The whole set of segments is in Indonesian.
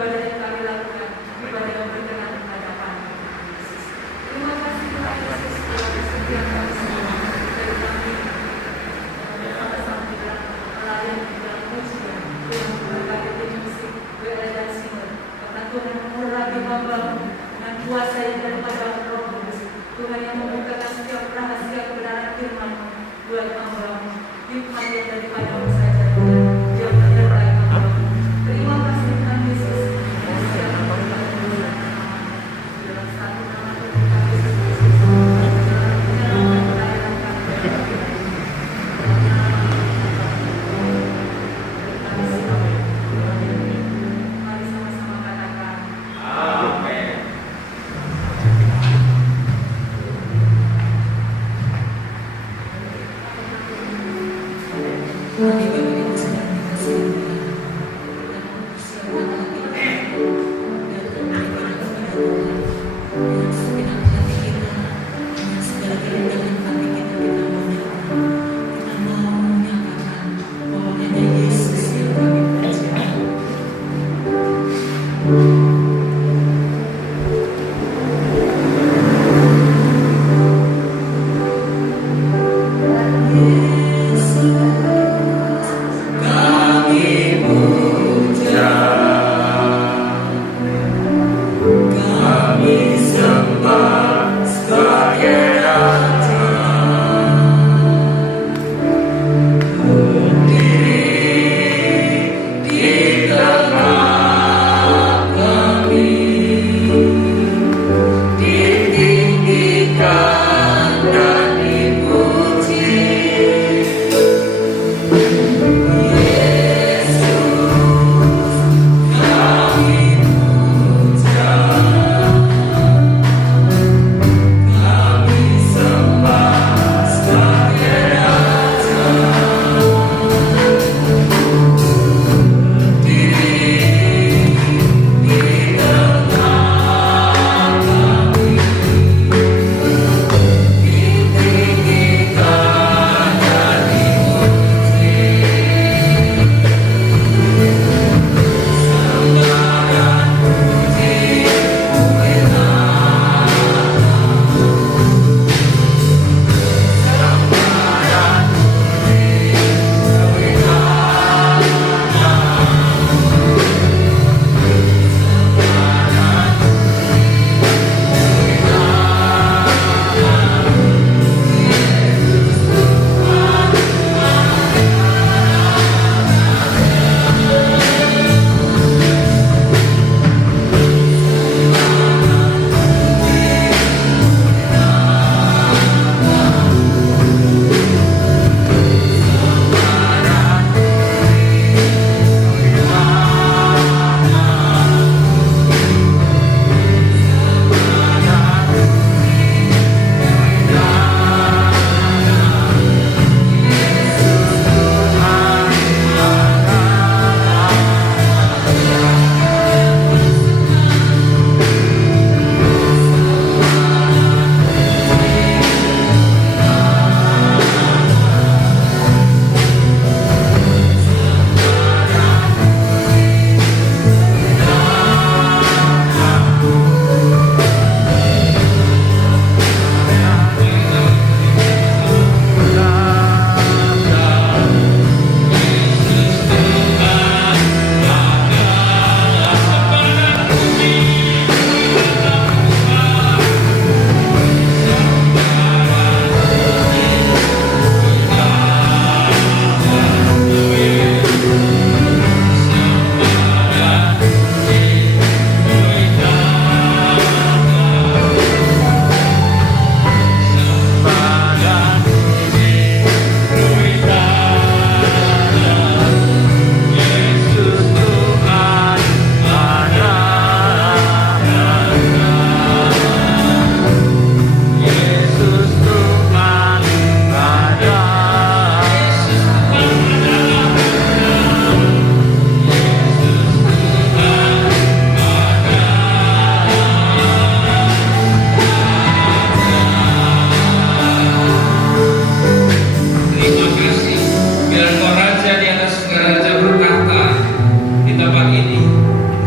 ibadah yang kami lakukan, ibadah yang berkenan di hadapan Yesus. Terima kasih Tuhan Yesus, Tuhan setiap kami semua dari kami sama-sama di dalam pelayan di dalam pujian, Tuhan berbagai tim musik, WL dan singer, karena Tuhan mengurapi hamba-Mu dengan kuasa yang daripada Roh Kudus. Tuhan yang membukakan setiap rahasia kebenaran firman-Mu buat hamba-Mu, hikmat yang daripada-Mu saja Tuhan, yang menyertai hamba-Mu. Terima kasih Tuhan Yesus, setiap hamba di dalam satu nama Tuhan Yesus Kristus, dalam menyerahkan pelayanan kami. Mari sama-sama katakan Amin. Mari Bapak Ibu sedang dikasihi Tuhan, dan mempersiapkan hati kita datang beribadah kepada Tuhan dengan segenap hati kita, dengan segala kerendahan hati kita menyatakan, kita mau menyatakan bahwa hanya Yesus yang kami percaya. Di tengah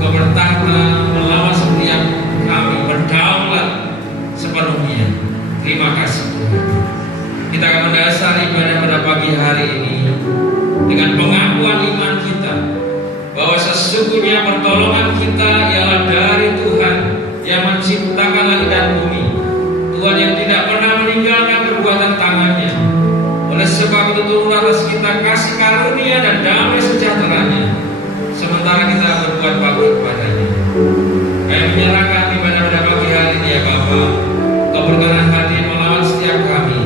Engkau bertahta melawan setiap kami, berdaulat sepenuhnya. Terima kasih Tuhan. Kita akan mendasari pada pagi hari ini dengan pengakuan iman kita bahwa sesungguhnya pertolongan kita ialah dari Tuhan yang menciptakan langit dan bumi, Tuhan yang tidak pernah meninggalkan perbuatan tangannya. Oleh sebab itu turun atas kita kasih karunia dan damai sejahteranya, sementara kita berbuat bakti kepadanya. Kami menyerahkan pada pagi hari ini ya Bapa, Kau berkenan hadir melawan setiap kami,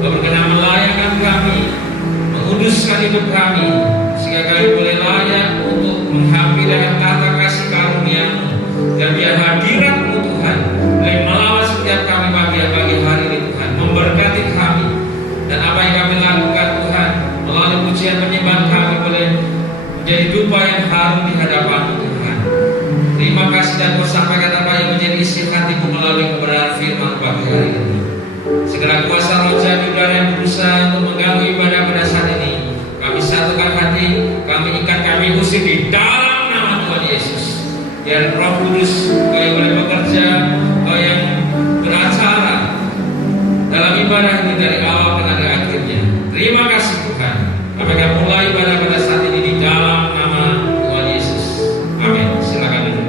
Kau berkenan melayani kami, menguduskan hidup kami, sehingga kami boleh layak untuk menghampiri dalam tahta kasih karunia-Mu, dan biar hadirat-Mu Tuhan boleh melawan setiap kami pagi hari ini Tuhan, memberkati kami, dan apa yang kami lakukan Tuhan melalui pujian penyembahan kami boleh menjadi dupa yang harum di hadapan-Mu Tuhan. Terima kasih dan Kau sampaikan apa yang menjadi isi hati-Mu melalui kebenaran firman pagi hari ini. Segera kuasa roh jahat udara yang berusaha untuk mengganggu ibadah pada saat ini, kami satukan hati, kami ikat, kami usir di dalam nama Tuhan Yesus. Biar Roh Kudus Kau yang boleh bekerja, Kau yang beracara dalam ibadah ini dari awal dan dari akhirnya. Terima kasih Tuhan. Kami akan mulai ibadah pada saat ini di dalam nama Tuhan Yesus. Amin. Silakan duduk.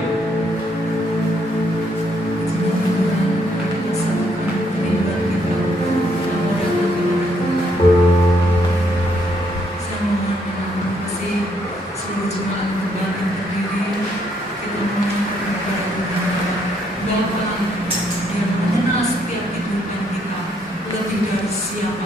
Siap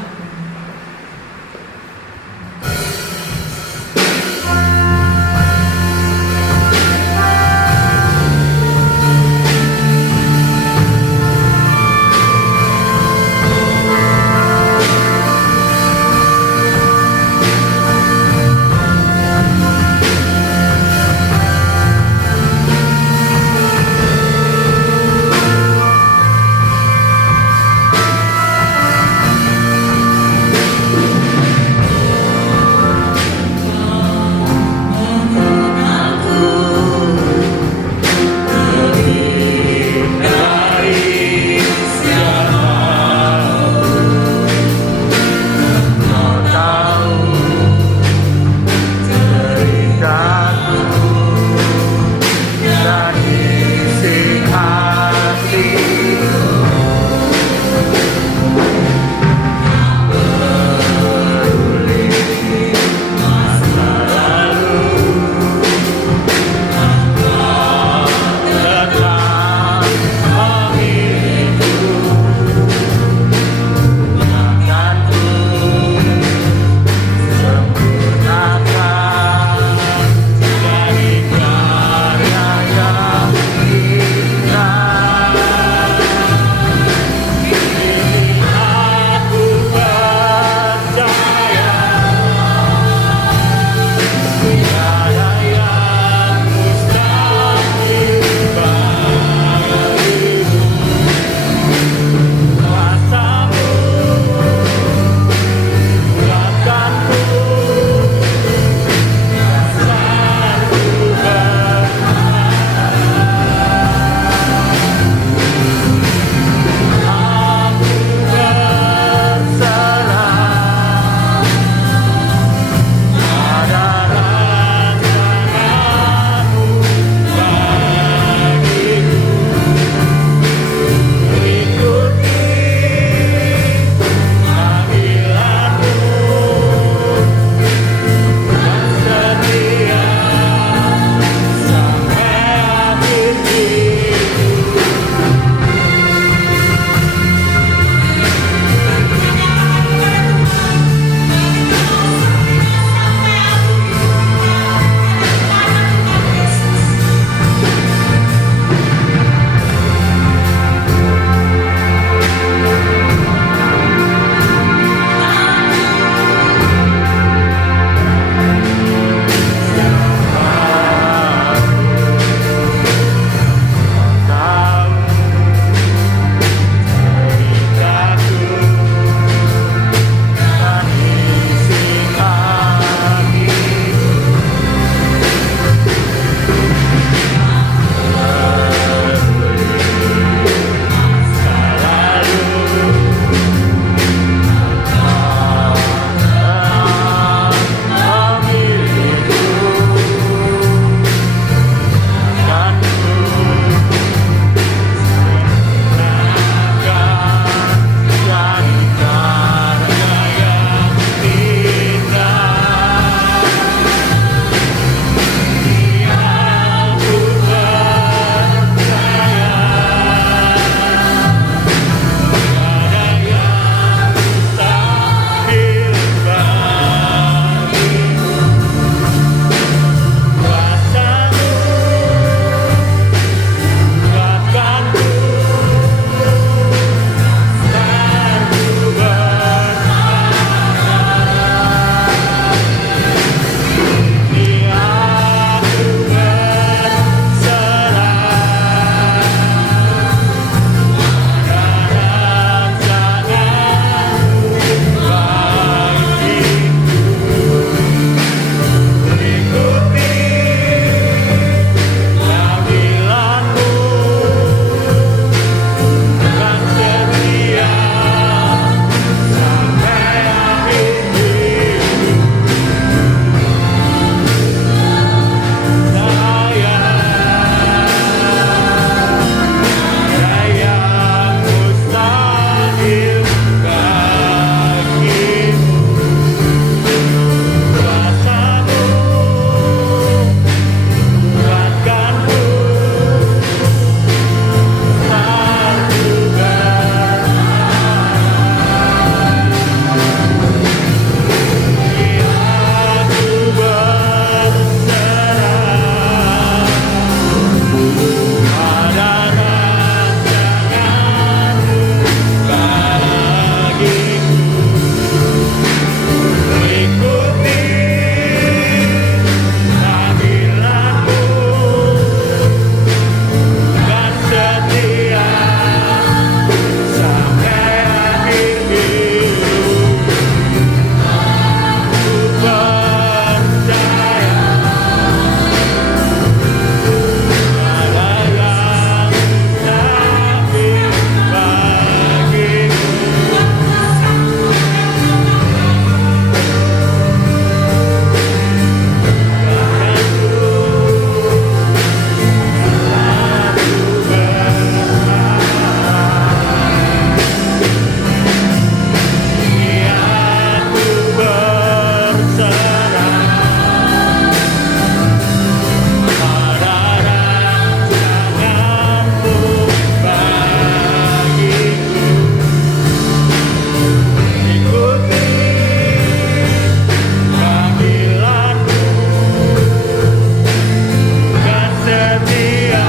setia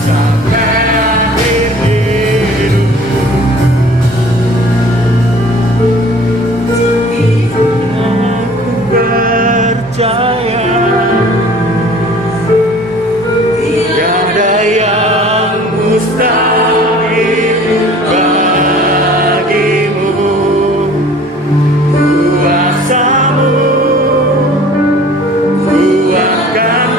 sampai akhir hidup. Aku percaya tiada yang mustahil bagimu. Kuasamu ku akan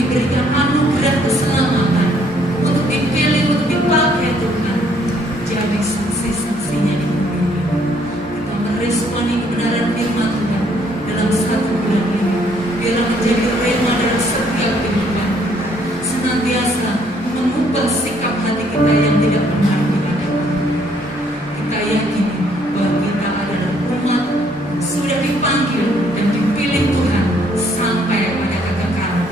diberikan anugerah keselamatan, untuk dipilih, untuk dipakai Tuhan, jadi saksi-saksinya di bumi ini. Kita meresponi kebenaran firman Tuhan dalam 1 bulan ini. Biarlah menjadi rema dalam setiap kehidupan, senantiasa mengubah sikap hati kita yang tidak benar kepada kita. Yakin bahwa kita adalah umat sudah dipanggil dan dipilih Tuhan sampai pada kekekalan.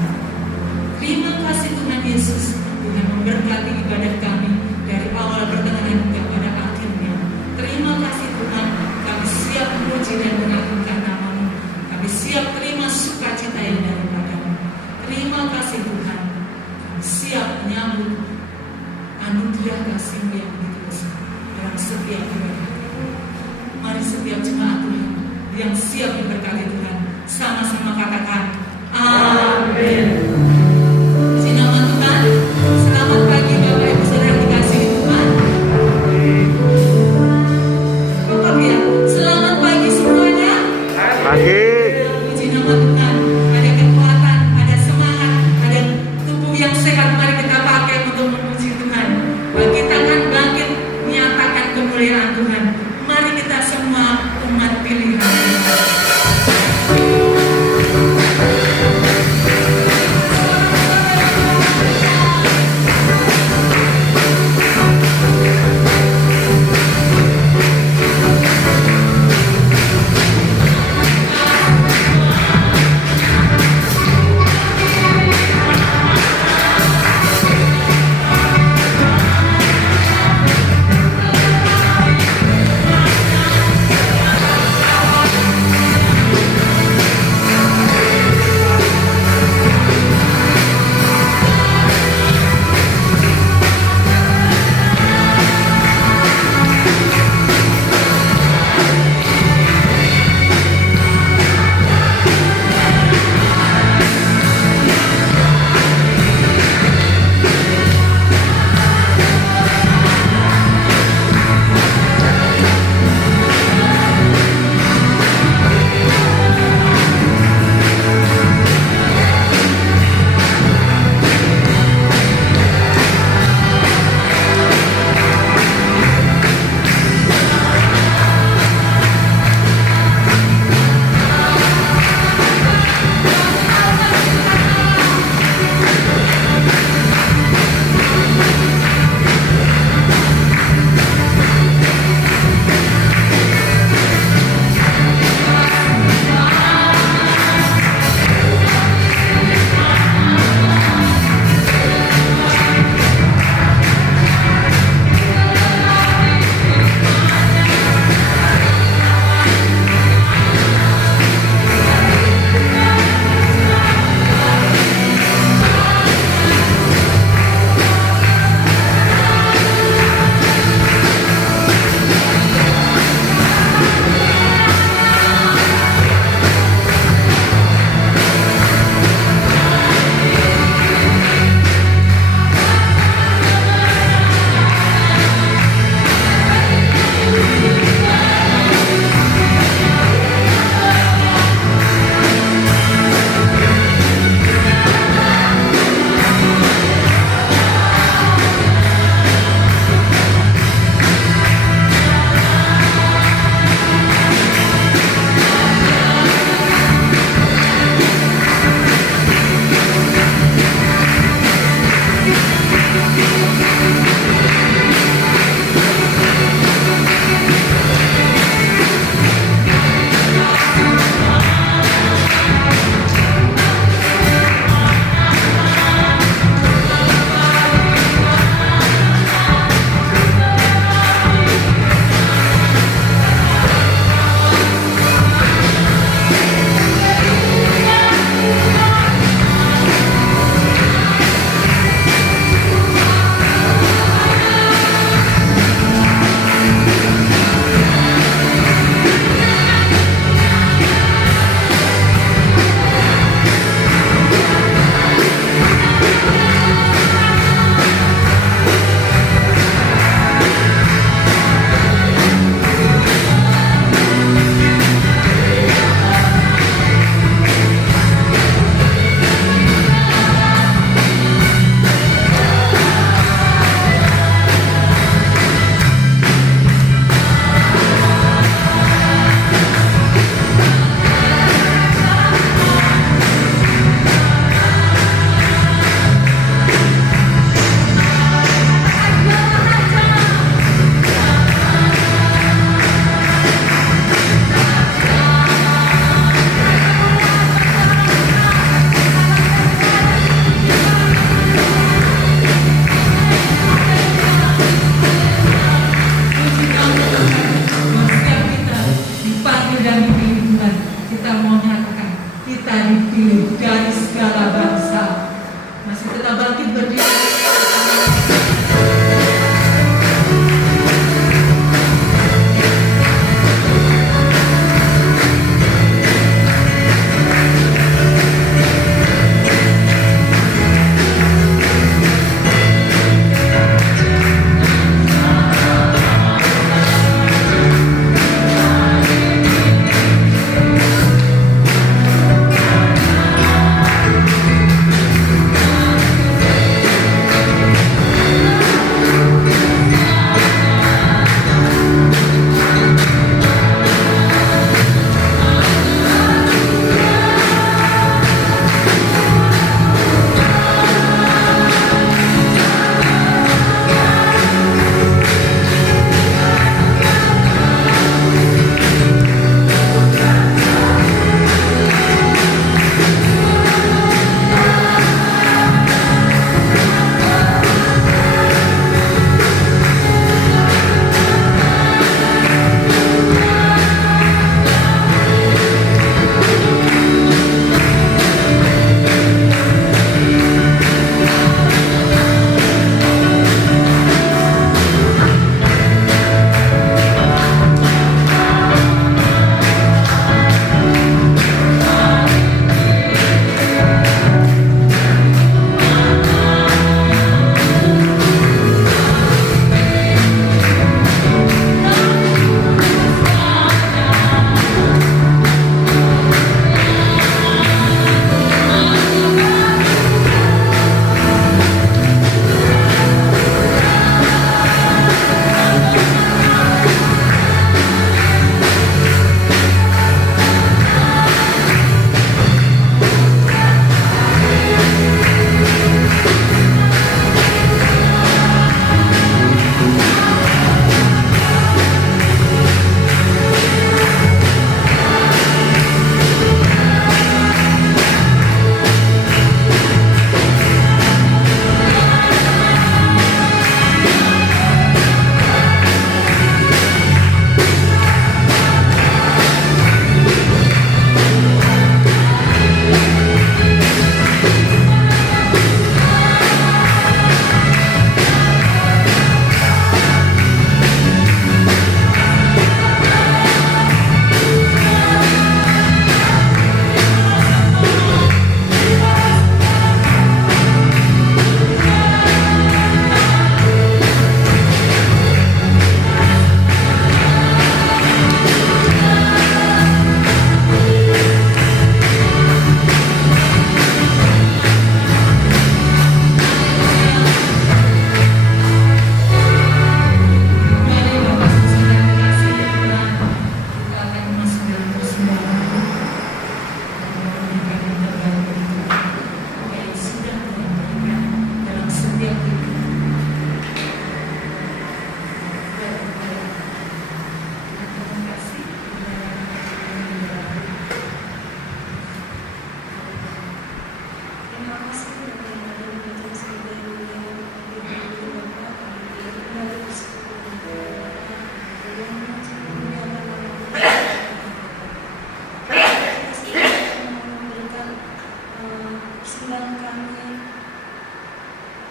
Terima kasih Tuhan Yesus. Tuhan memberkati ibadah kami dari awal pertengahan hingga pada akhirnya. Terima kasih Tuhan, kami siap memuji dan mengagungkan nama-Mu. Kami siap terima sukacita yang daripada-Mu. Terima kasih Tuhan, kami siap menyambut anugerah kasih-Mu yang begitu besar dalam setiap ibadah. Mari setiap jemaat Tuhan yang siap diberkati Tuhan, sama-sama katakan amin. Puji nama Tuhan. Selamat pagi Bapak Ibu Saudara yang dikasihi Tuhan. Bapak ya, selamat pagi semuanya. Pagi. Puji nama Tuhan. Ada kekuatan, ada semangat, ada tubuh yang sehat. Mari kita pakai untuk memuji Tuhan. Bagi tangan bangkit menyatakan kemuliaan Tuhan. Mari kita semua umat pilihan Tuhan.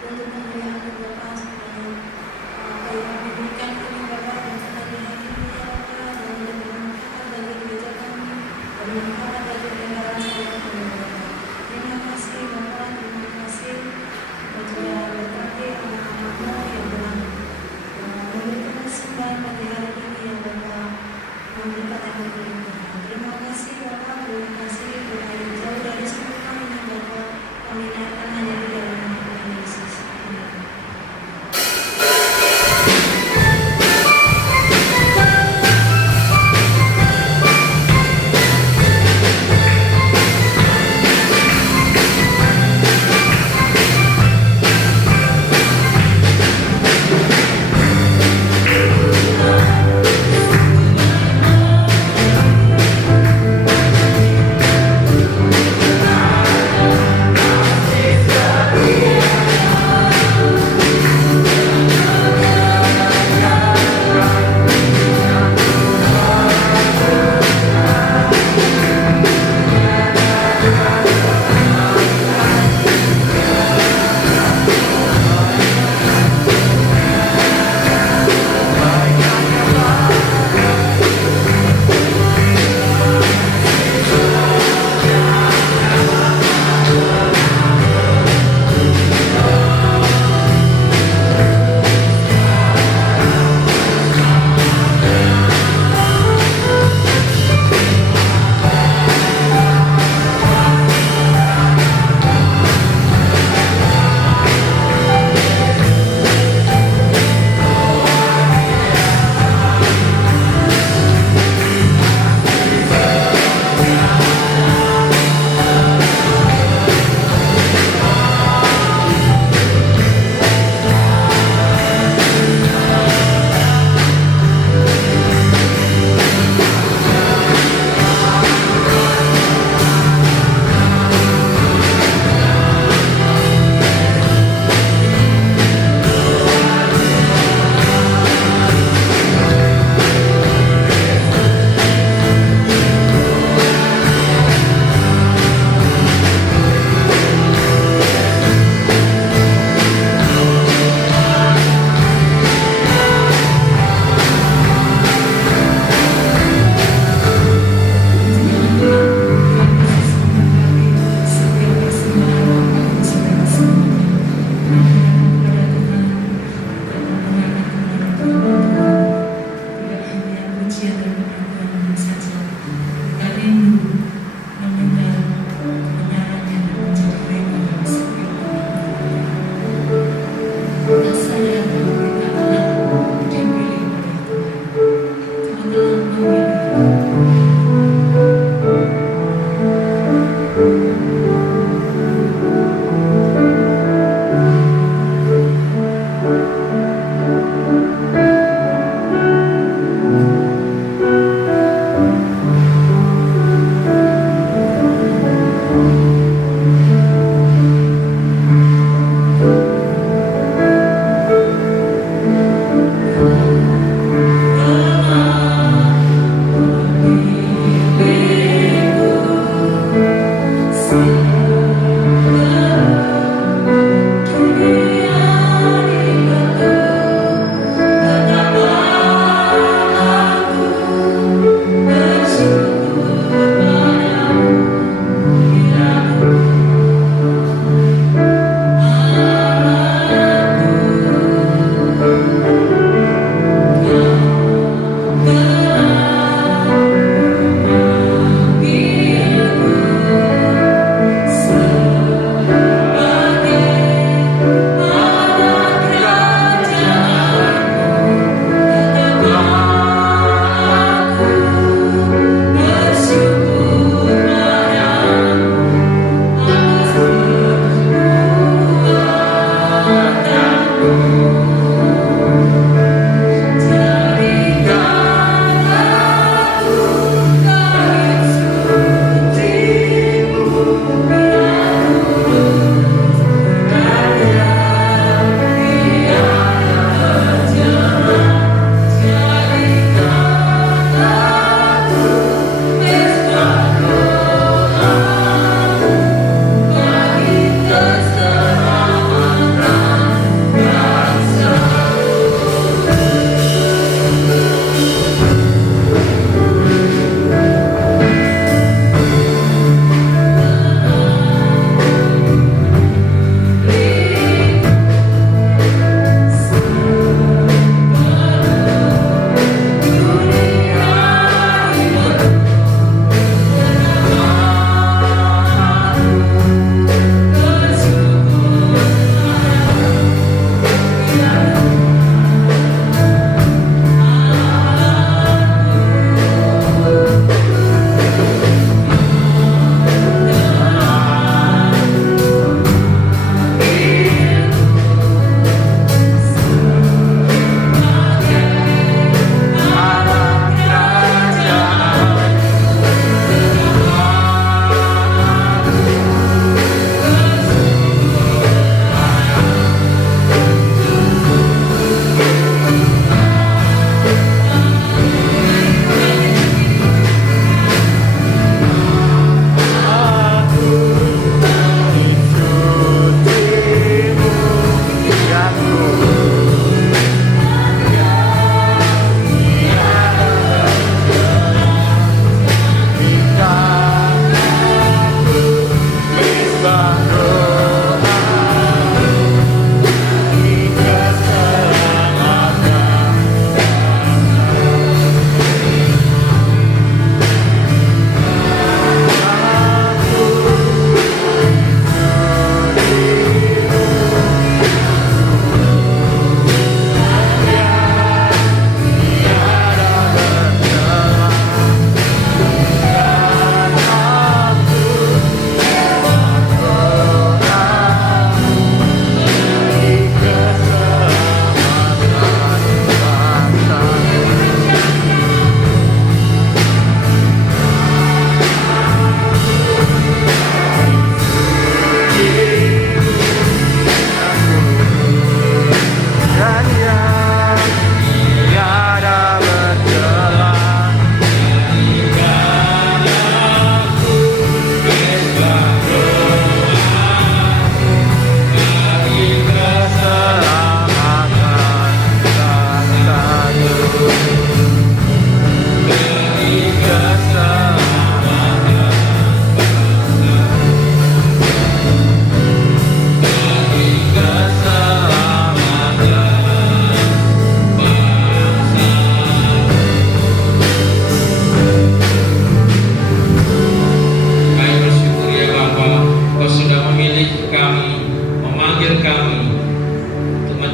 untuk memuliakan Bapa supaya apa yang diberikan kami Bapa untuk hari ini ya Bapa dan bermanfaat bagi gereja kami, bermanfaat bagi pemeliharaan sekolah kami Bapa. Terima kasih Bapa, terima kasih Bapa berkati anak-anakmu yang telah memberikan persembahan pada hari ini ya Bapa, memberikan yang berlimpah. Terima kasih Bapa, terima kasih doa yang jauh dari semua kami Bapa, kami naikkan hanya di dalam nama Tuhan Yesus. Amin.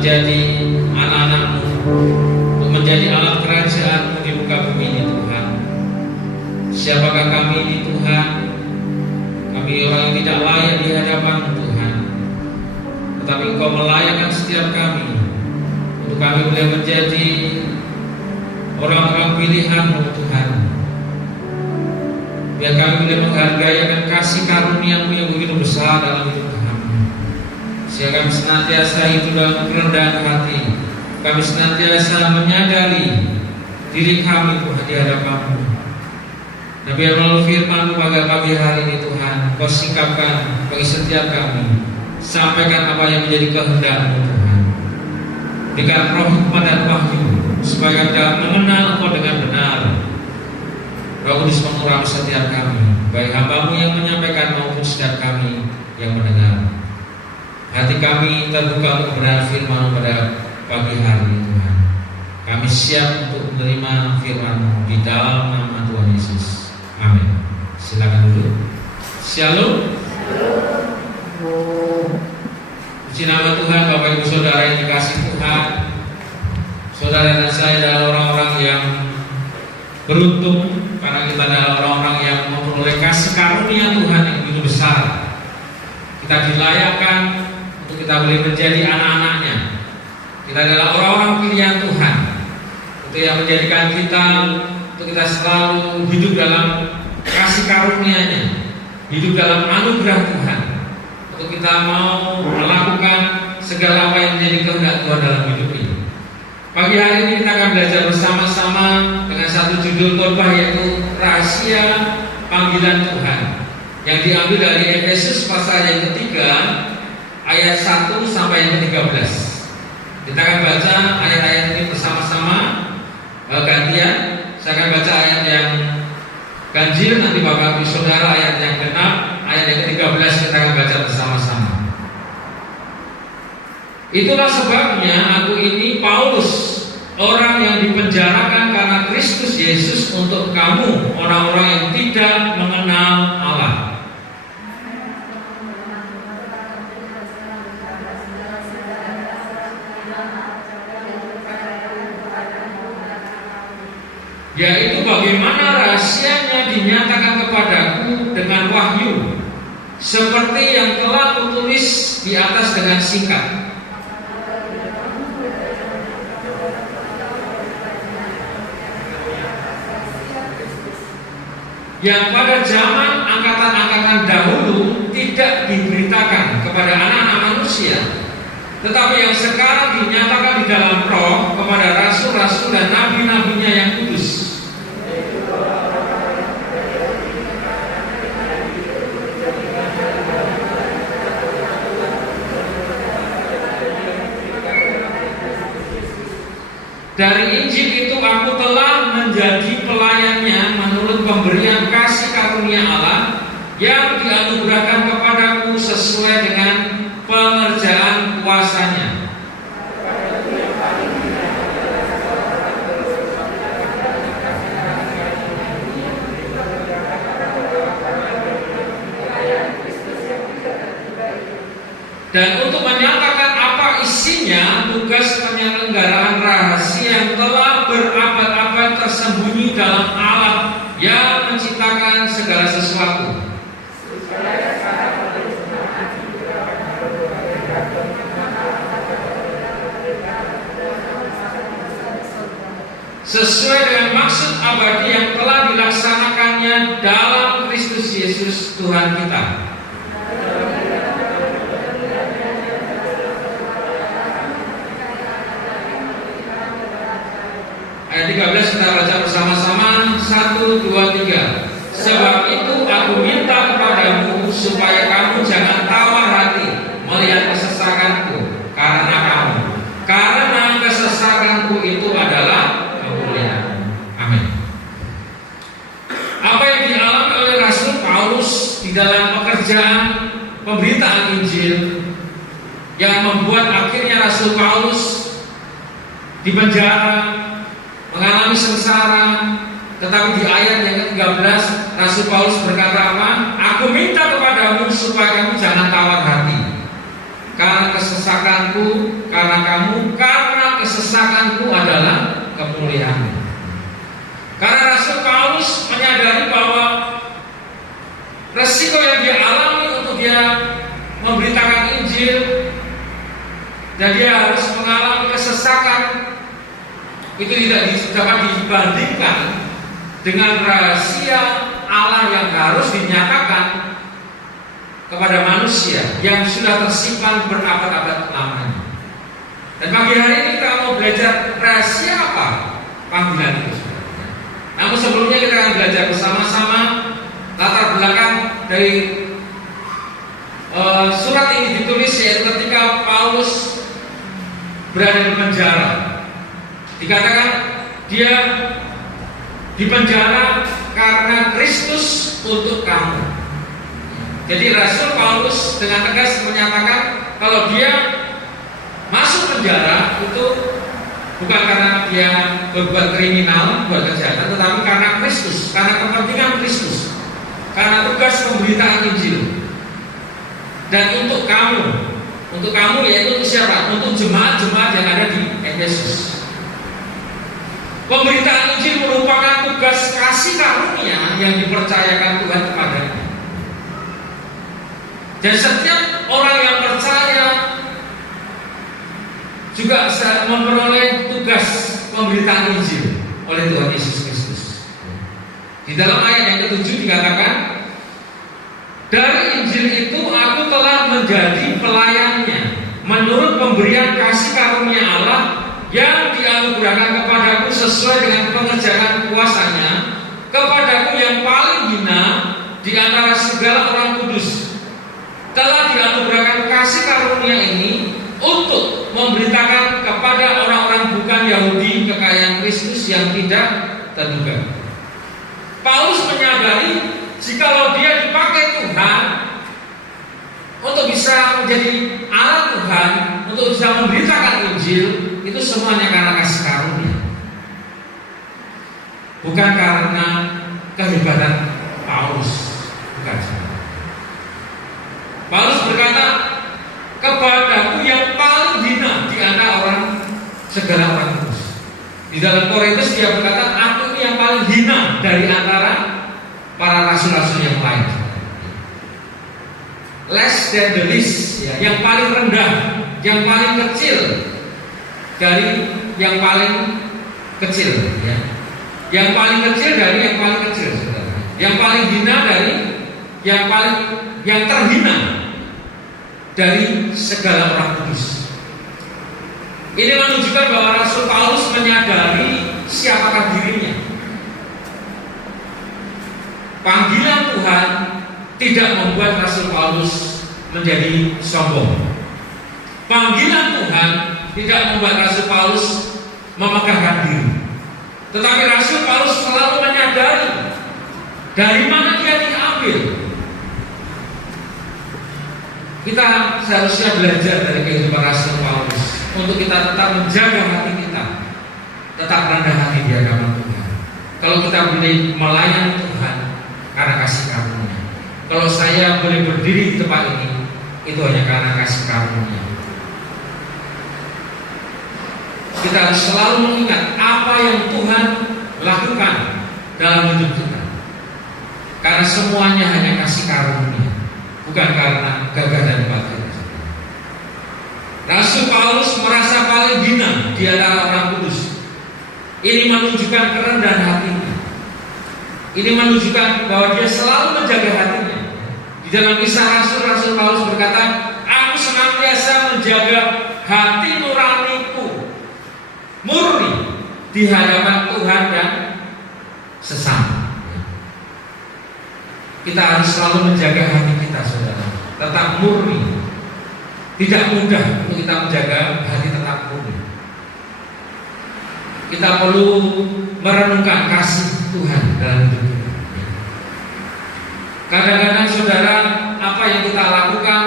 menjadi anak-anak-Mu, untuk menjadi alat kerajaan-Mu di muka bumi ini Tuhan. Siapakah kami ini Tuhan? Kami orang yang tidak layak di hadapan-Mu Tuhan, tetapi Engkau melayakkan setiap kami untuk kami boleh menjadi orang-orang pilihan-Mu Tuhan. Biar kami boleh menghargai akan kasih karunia-Mu yang begitu besar dalam hidup kami. Sehingga kami senantiasa hidup dalam kerendahan hati. Kami senantiasa menyadari diri kami Tuhan di hadapan-Mu. Dan biar melalui firman-Mu pada pagi hari ini Tuhan, Kau singkapkan bagi setiap kami. Sampaikan apa yang menjadi kehendak-Mu Tuhan. Berikan roh hikmat dan wahyu supaya kami dapat mengenal Engkau dengan benar. Roh Kudus mengurapi setiap kami, baik hamba-Mu yang menyampaikan maupun setiap kami yang mendengar. Hati kami terbuka untuk kebenaran firman-Mu pada pagi hari ini Tuhan. Kami siap untuk menerima firman-Mu di dalam nama Tuhan Yesus. Amin. Silakan dulu. Shalom. Puji nama Tuhan. Bapak Ibu Saudara yang dikasihi Tuhan, saudara dan saya adalah orang-orang yang beruntung karena kita adalah orang-orang yang memperoleh kasih karunia Tuhan yang begitu besar. Kita dilayakkan untuk kita boleh menjadi anak-anaknya. Kita adalah orang-orang pilihan Tuhan, itu yang menjadikan kita untuk kita selalu hidup dalam kasih karunia-Nya, hidup dalam anugerah Tuhan, untuk kita mau melakukan segala apa yang menjadi kehendak Tuhan dalam hidup ini. Pagi hari ini kita akan belajar bersama-sama dengan satu judul khotbah, yaitu rahasia panggilan Tuhan, yang diambil dari Efesus pasal yang ketiga ayat 1 sampai yang ke-13. Kita akan baca ayat-ayat ini bersama-sama gantian. Saya akan baca ayat yang ganjil, nanti Bapak Ibu Saudara ayat yang genap, ayat yang ke-13 kita akan baca bersama-sama. Itulah sebabnya aku ini Paulus, orang yang dipenjarakan karena Kristus Yesus, untuk kamu orang-orang yang tidak mengenal Allah. Yaitu bagaimana rahasianya dinyatakan kepadaku dengan wahyu, seperti yang telah kutulis di atas dengan singkat. Yang pada zaman angkatan-angkatan dahulu tidak diberitakan kepada anak-anak manusia, tetapi yang sekarang dinyatakan di dalam Roh kepada rasul-rasul dan nabi-nabinya yang kudus. Dari Injil itu aku telah menjadi pelayannya menurut pemberian kasih karunia Allah yang dianugerahkan kepadaku sesuai dengan pengerjaan kuasanya. Dan untuk menyatakan apa isinya tugas penyelenggaraan rahasia yang telah berabad-abad tersembunyi dalam Allah yang menciptakan segala sesuatu. Sesuai dengan maksud abadi yang telah dilaksanakannya dalam Kristus Yesus Tuhan kita. Ayat 13 kita baca bersama-sama. 1, 2, 3. Sebab itu aku minta kepadamu supaya kamu jangan tawar hati melihat kesesakanku karena kesesakanku itu adalah kemuliaan. Amin. Apa yang dialami oleh Rasul Paulus di dalam pekerjaan pemberitaan Injil yang membuat akhirnya Rasul Paulus dipenjara, mengalami sengsara, tetapi di ayat yang ke-13 Rasul Paulus berkata apa? Aku minta kepadamu supaya kamu jangan tawar hati karena kesesakan kesesakanku karena kamu, karena kesesakanku adalah kemuliaan. Karena Rasul Paulus menyadari bahwa resiko yang dia alami untuk dia memberitakan Injil dan dia harus mengalami kesesakan itu tidak dapat dibandingkan dengan rahasia Allah yang harus dinyatakan kepada manusia yang sudah tersimpan berabad-abad lamanya. Dan pagi hari ini kita mau belajar rahasia apa panggilan itu. Namun sebelumnya kita akan belajar bersama-sama latar belakang dari surat ini ditulis, yaitu ketika Paulus berada di penjara. Dikatakan dia di penjara karena Kristus untuk kamu. Jadi Rasul Paulus dengan tegas menyatakan kalau dia masuk penjara itu bukan karena dia berbuat kriminal, berbuat kejahatan, tetapi karena Kristus, karena kepentingan Kristus, karena tugas pemberitaan Injil. Dan untuk kamu yaitu untuk siapa? Untuk jemaat-jemaat yang ada di Efesus. Pemberitaan Injil merupakan tugas kasih karunia yang dipercayakan Tuhan kepadanya. Dan setiap orang yang percaya juga memperoleh tugas pemberitaan Injil oleh Tuhan Yesus Kristus. Di dalam ayat yang ke-7 dikatakan, dari Injil itu aku telah menjadi pelayannya menurut pemberian kasih karunia Allah yang dianugerahkan kepadaku sesuai dengan pengerjaan kuasanya, kepadaku yang paling hina di antara segala orang kudus. Telah dianugerahkan kasih karunia ini untuk memberitakan kepada orang-orang bukan Yahudi kekayaan Kristus yang tidak terduga. Paulus menyadari jikalau dia dipakai Tuhan untuk bisa menjadi alat Tuhan, untuk bisa memberitakan Injil, itu semuanya karena kasih karunia, bukan karena kehebatan Paulus. Bukan. Paulus berkata, kepadaku yang paling hina di antara segala orang kudus. Di dalam Korintus dia berkata, aku ini yang paling hina dari antara para rasul-rasul yang lain. Less than the least, ya, yang paling rendah, yang paling kecil dari yang paling kecil, ya. Yang paling kecil dari yang paling kecil, saudara. Yang paling hina dari yang terhina dari segala orang kudus. Ini menunjukkan bahwa Rasul Paulus menyadari siapakah dirinya. Panggilan Tuhan tidak membuat Rasul Paulus menjadi sombong. Panggilan Tuhan tidak membuat Rasul Paulus memegahkan diri. Tetapi Rasul Paulus selalu menyadari dari mana dia diambil. Kita seharusnya belajar dari kehidupan Rasul Paulus untuk kita tetap menjaga hati kita, tetap rendah hati di hadapan Tuhan. Kalau kita boleh melayani Tuhan karena kasih karunia. Kalau saya boleh berdiri di tempat ini, itu hanya karena kasih karunia. Kita harus selalu mengingat apa yang Tuhan lakukan dalam hidup kita. Karena semuanya hanya kasih karunia, bukan karena gagah dan batin. Rasul Paulus merasa paling hina di antara orang kudus. Ini menunjukkan kerendahan hatinya. Ini menunjukkan bahwa dia selalu menjaga hatinya. Di dalam kisah Rasul Paulus berkata, aku senantiasa menjaga hati nuraniku murni di hadapan Tuhan dan sesama. Kita harus selalu menjaga hati kita, saudara, tetap murni. Tidak mudah untuk kita menjaga hati tetap murni. Kita perlu merenungkan kasih Tuhan dalam hidup kita. Kadang-kadang saudara, apa yang kita lakukan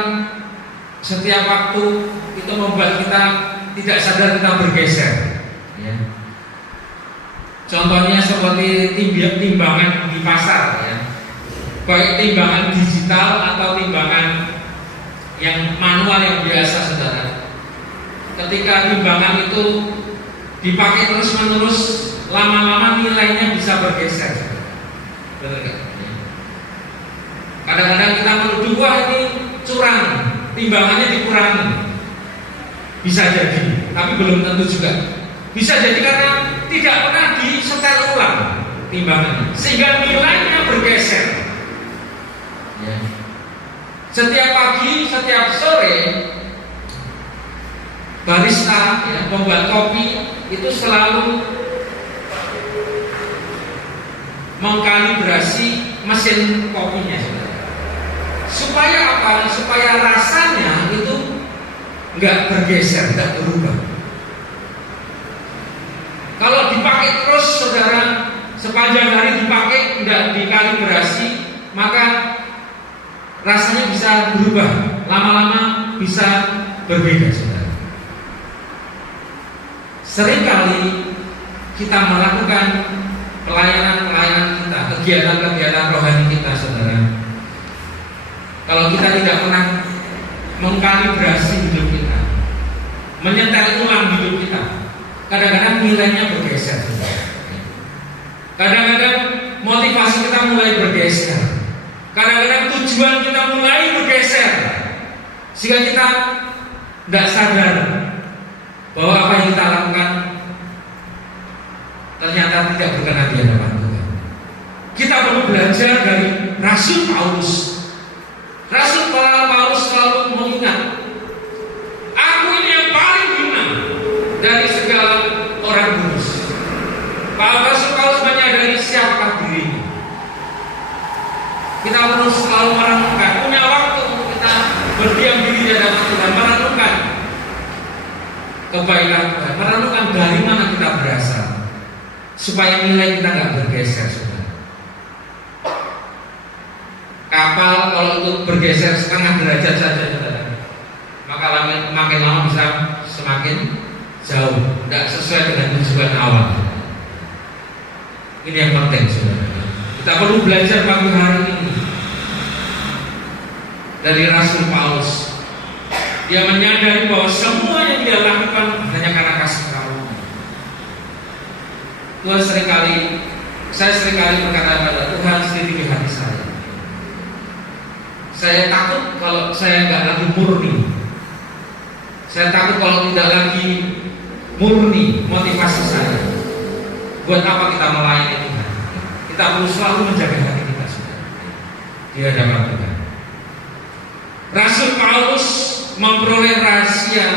setiap waktu itu membuat kita tidak sadar kita bergeser. Ya. Contohnya seperti timbangan di pasar, ya. Baik timbangan digital atau timbangan yang manual yang biasa, saudara. ketika timbangan itu dipakai terus-menerus, lama-lama nilainya bisa bergeser. Benar nggak? Kadang-kadang kita menuduh, wah ini curang, timbangannya dikurangi. Bisa jadi, tapi belum tentu juga. Bisa jadi karena tidak pernah disetel ulang timbangannya, sehingga nilainya bergeser. Ya. Setiap pagi, setiap sore, barista, ya, pembuat kopi itu selalu mengkalibrasi mesin kopinya, supaya apa? Supaya rasanya itu nggak bergeser, nggak berubah. Kalau dipakai terus, saudara, sepanjang hari dipakai, nggak dikalibrasi, maka rasanya bisa berubah, lama-lama bisa berbeda, saudara. Seringkali kita melakukan pelayanan-pelayanan kita, kegiatan-kegiatan rohani kita, saudara. Kalau kita tidak pernah mengkalibrasi hidup kita, menyetel ulang hidup kita, kadang-kadang nilainya bergeser. Kadang-kadang motivasi kita mulai bergeser. Kadang-kadang tujuan kita mulai bergeser, sehingga kita tidak sadar bahwa apa yang kita lakukan ternyata tidak berkenan di hadapan Tuhan. Kita perlu belajar dari Rasul Paulus. Rasul Paulus selalu mengingat, aku ini yang paling hina dari segala orang kudus. Rasul Paulus menyadari siapakah dirinya. Kita perlu selalu merenungkan, punya waktu untuk kita berdiam diri di hadapan Tuhan, merenungkan kebaikan Tuhan, merenungkan dari mana kita berasal, supaya nilai kita nggak bergeser, saudara. Kapal kalau itu bergeser setengah derajat saja, saudara, maka makin lama bisa semakin jauh, tidak sesuai dengan tujuan awal. Ini yang penting, saudara. Kita perlu belajar pagi hari ini dari Rasul Paulus. Dia menyadari bahwa semua yang dia lakukan hanya karena kasih karunia. Tuhan saya seringkali berkata pada Tuhan, selidiki hati saya. Saya takut kalau saya nggak lagi murni. Saya takut kalau tidak lagi murni motivasi saya. Buat apa kita melayani Tuhan? Kita perlu selalu menjaga hati kita di hadapan Tuhan. Rasul Paulus memperoleh rahasia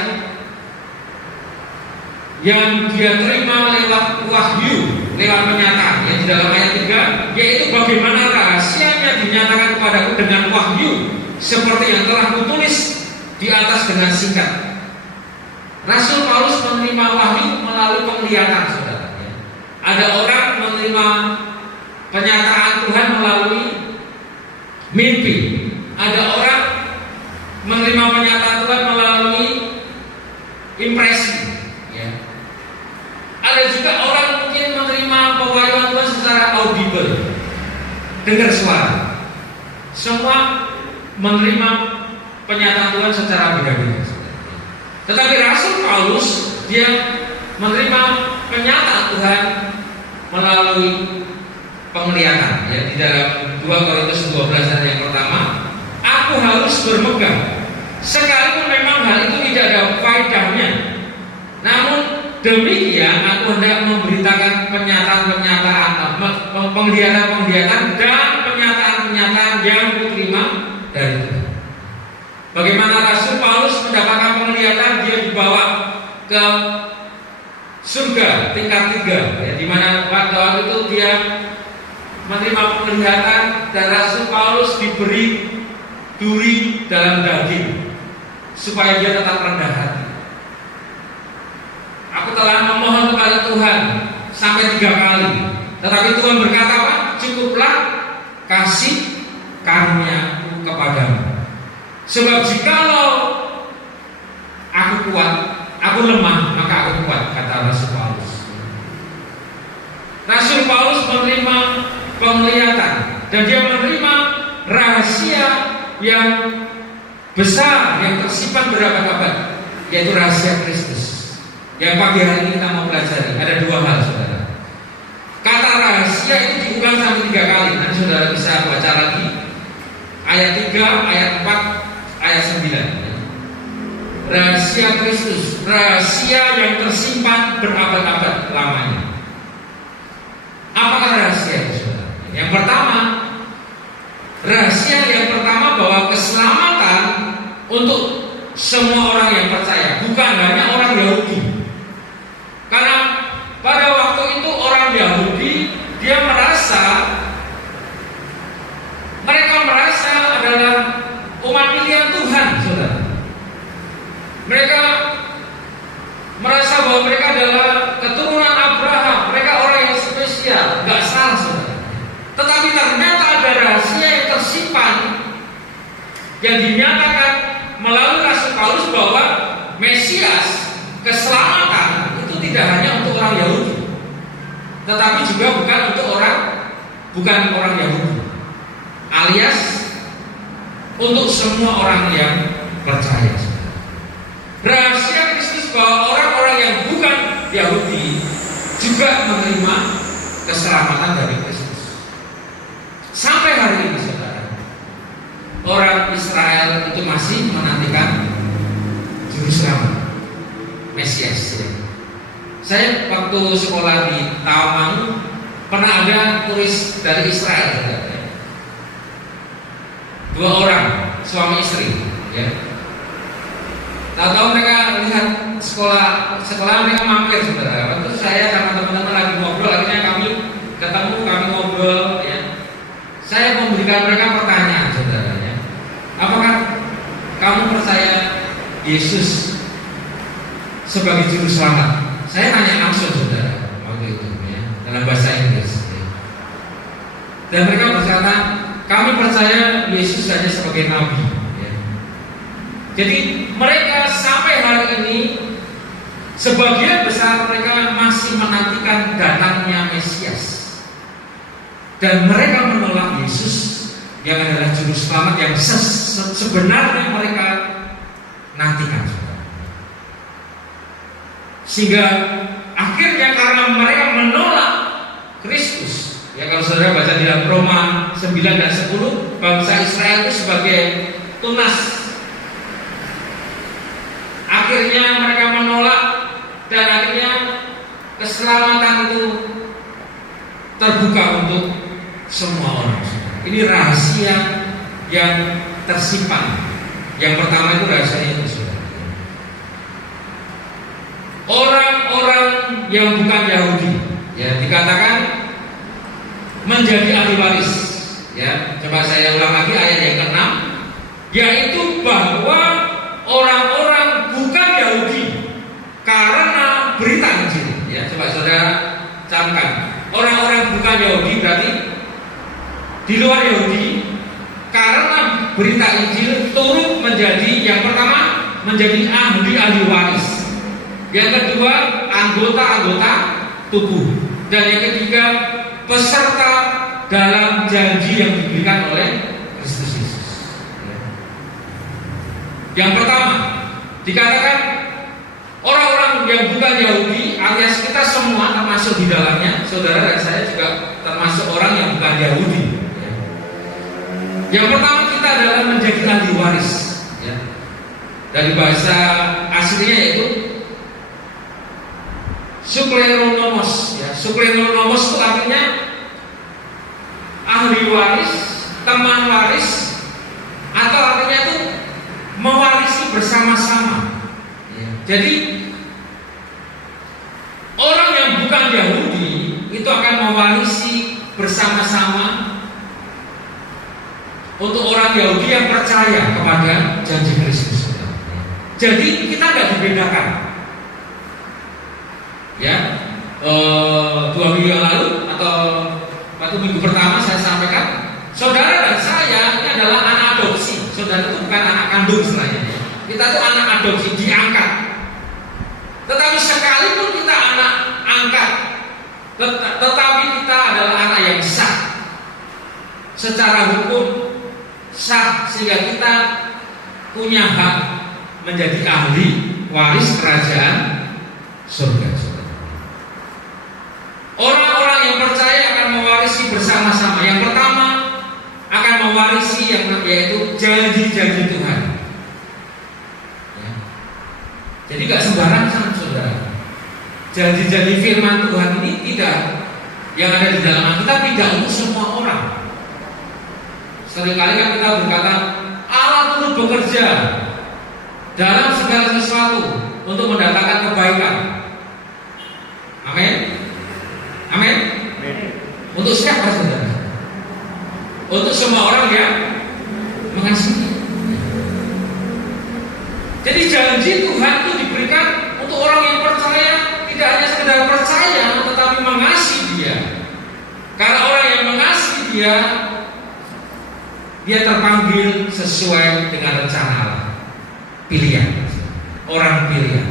yang dia terima lewat wahyu, lewat penyataan yang di dalam ayat 3, yaitu bagaimana rahasianya dinyatakan kepadaku dengan wahyu, seperti yang telah kutulis di atas dengan singkat. Rasul Paulus menerima wahyu melalui penglihatan, saudara. Ada orang menerima penyataan Tuhan melalui mimpi. Ada orang menerima penyataan Tuhan melalui impresi. Ya. Ada juga orang mungkin menerima pewahyuan Tuhan secara audible, dengar suara. Semua menerima penyataan Tuhan secara beda-beda. Tetapi Rasul Paulus dia menerima penyataan Tuhan melalui penglihatan. Ya, di dalam 2 Korintus 12 ayat yang pertama, aku harus bermegang, sekalipun memang hal itu tidak ada faedahnya. Namun demikian aku hendak memberitakan penglihatan-penglihatan dan penyataan-penyataan yang kuterima dari Tuhan. Bagaimana Rasul Paulus mendapatkan penglihatan? Dia dibawa ke surga tingkat 3, ya, di mana waktu itu dia menerima penglihatan dan Rasul Paulus diberi duri dalam daging supaya dia tetap rendah hati. Aku telah memohon kepada Tuhan sampai 3 kali, tetapi Tuhan berkata apa? Cukuplah kasih karunia-Ku kepadamu. Sebab jikalau aku kuat, aku lemah, maka aku kuat, kata Rasul Paulus. Rasul Paulus menerima penglihatan dan dia menerima rahasia yang besar yang tersimpan berabad-abad, yaitu rahasia Kristus. Yang pagi hari ini kita mau pelajari ada dua hal, saudara. Kata rahasia itu diulang sampai 3 kali. Nanti saudara bisa baca lagi ayat 3, ayat 4, ayat 9. Rahasia Kristus, rahasia yang tersimpan berabad-abad lamanya. Apakah rahasia itu, saudara? Yang pertama, rahasia yang pertama bahwa keselamatan untuk semua orang yang percaya, bukan hanya orang Yahudi. Karena pada waktu itu orang Yahudi mereka merasa adalah umat pilihan Tuhan, saudara. Mereka merasa bahwa mereka adalah keturunan Abraham, mereka orang yang spesial, nggak salah, saudara. Tetapi ternyata ada rahasia yang tersimpan yang dinyatakan melalui Rasul Paulus bahwa Mesias, keselamatan itu tidak hanya untuk orang Yahudi, tetapi juga bukan orang Yahudi, alias untuk semua orang yang percaya. Rahasia Kristus bahwa orang-orang yang bukan Yahudi juga menerima keselamatan dari Kristus. Sampai hari ini, saudara, orang Israel itu masih menantikan juru selamat, Mesias. Saya waktu sekolah di Tawang pernah ada turis dari Israel, saudara. 2 orang, suami istri, ya. Tahu-tahu mereka lihat sekolah mereka mampir, saudara. Waktu saya sama teman-teman lagi ngobrol, akhirnya kami ngobrol, ya. Saya memberikan mereka pertanyaan, saudara, ya. Apakah kamu percaya Yesus sebagai juru selamat? Saya nanya langsung, saudara, waktu itu, ya, dalam bahasa Inggris, ya. Dan mereka berkata, kami percaya Yesus hanya sebagai nabi, ya. Jadi mereka sampai hari ini sebagian besar mereka masih menantikan datangnya Mesias, dan mereka menolak Yesus yang adalah juru selamat yang sebenarnya mereka nantikan. Sehingga akhirnya karena mereka menolak Kristus, ya, kalau saudara baca di dalam Roma 9 dan 10, bangsa Israel itu sebagai tunas. Akhirnya mereka menolak, dan akhirnya keselamatan itu terbuka untuk semua orang. Ini rahasia yang tersimpan. Yang pertama itu rahasia itu, saudara. Orang-orang yang bukan Yahudi, ya, dikatakan menjadi ahli waris, ya. Coba saya ulang lagi ayat yang ke-6, yaitu bahwa orang-orang bukan Yahudi karena berita Injil, ya. Coba saudara camkan, orang-orang bukan Yahudi berarti di luar Yahudi karena berita Injil turut menjadi, yang pertama, menjadi ahli waris. Yang kedua, anggota-anggota tubuh. Dan yang ketiga, peserta dalam janji yang diberikan oleh Kristus Yesus. Yang pertama, dikatakan orang-orang yang bukan Yahudi, alias kita semua termasuk di dalamnya. Saudara dan saya juga termasuk orang yang bukan Yahudi. Yang pertama, kita adalah menjadi ahli waris, ya. Dari bahasa aslinya yaitu sukleronomos, ya. Sukleronomos itu artinya ahli waris, teman waris, atau artinya itu mewarisi bersama-sama, ya. Jadi orang yang bukan Yahudi itu akan mewarisi bersama-sama untuk orang Yahudi yang percaya kepada janji Kristus. Jadi kita tidak dibedakan. Ya, 2 minggu yang lalu atau waktu minggu pertama saya sampaikan, saudara dan saya ini adalah anak adopsi. Saudara itu bukan anak kandung istilahnya. Kita itu anak adopsi, diangkat. Tetapi sekalipun kita anak angkat, tetapi kita adalah anak yang sah. Secara hukum sah, sehingga kita punya hak menjadi ahli waris kerajaan surga. Orang-orang yang percaya akan mewarisi bersama-sama. Yang pertama akan mewarisi yaitu janji-janji Tuhan. Ya. Jadi gak sembarangan saudara. Janji-janji firman Tuhan ini tidak, yang ada di dalam Alkitab tidak untuk semua orang. Seringkali kan kita berkata Allah turut bekerja dalam segala sesuatu untuk mendatangkan kebaikan. Amin. Amin. Untuk siapa saudara? Untuk semua orang yang mengasihi. Jadi janji Tuhan itu diberikan untuk orang yang percaya, tidak hanya sekedar percaya, tetapi mengasihi Dia. Karena orang yang mengasihi Dia terpanggil sesuai dengan rencana Allah. Pilihan, orang pilihan.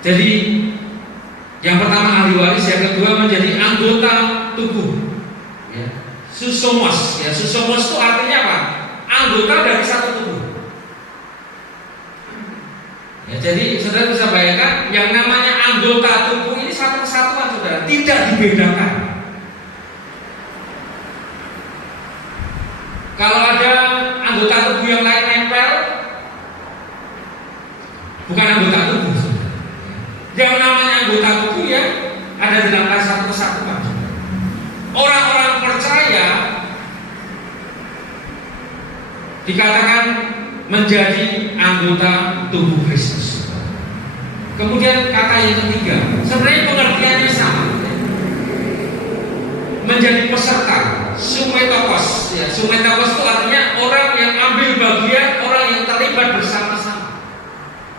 Jadi yang pertama ahli waris, yang kedua menjadi anggota tubuh. Ya. Susomos, ya susomos itu artinya apa? Anggota dari satu tubuh. Ya, jadi saudara bisa bayangkan yang namanya anggota tubuh ini satu kesatuan saudara, tidak dibedakan. Kalau ada anggota tubuh yang lain nempel, bukan anggota tubuh saudara. Yang namanya anggota tubuh ya ada di dalam satu kesatuan. Orang-orang percaya dikatakan menjadi anggota tubuh Kristus. Kemudian kata yang ketiga, sebenarnya pengertiannya sama. Menjadi peserta, sumetokos. Ya, sumetokos itu artinya orang yang ambil bagian, orang yang terlibat bersama-sama.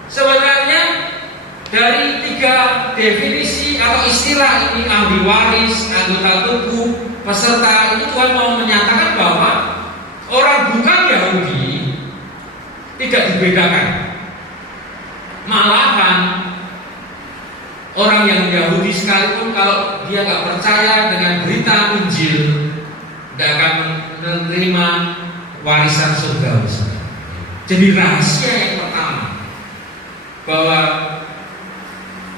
Sebenarnya dari tiga definisi atau istilah ini, ahli waris, anggota tubuh, peserta, itu Tuhan mau menyatakan bahwa orang bukan Yahudi tidak dibedakan. Malahan orang yang Yahudi sekalipun kalau dia nggak percaya dengan berita Injil, tidak akan menerima warisan surga. Jadi rahasia yang pertama bahwa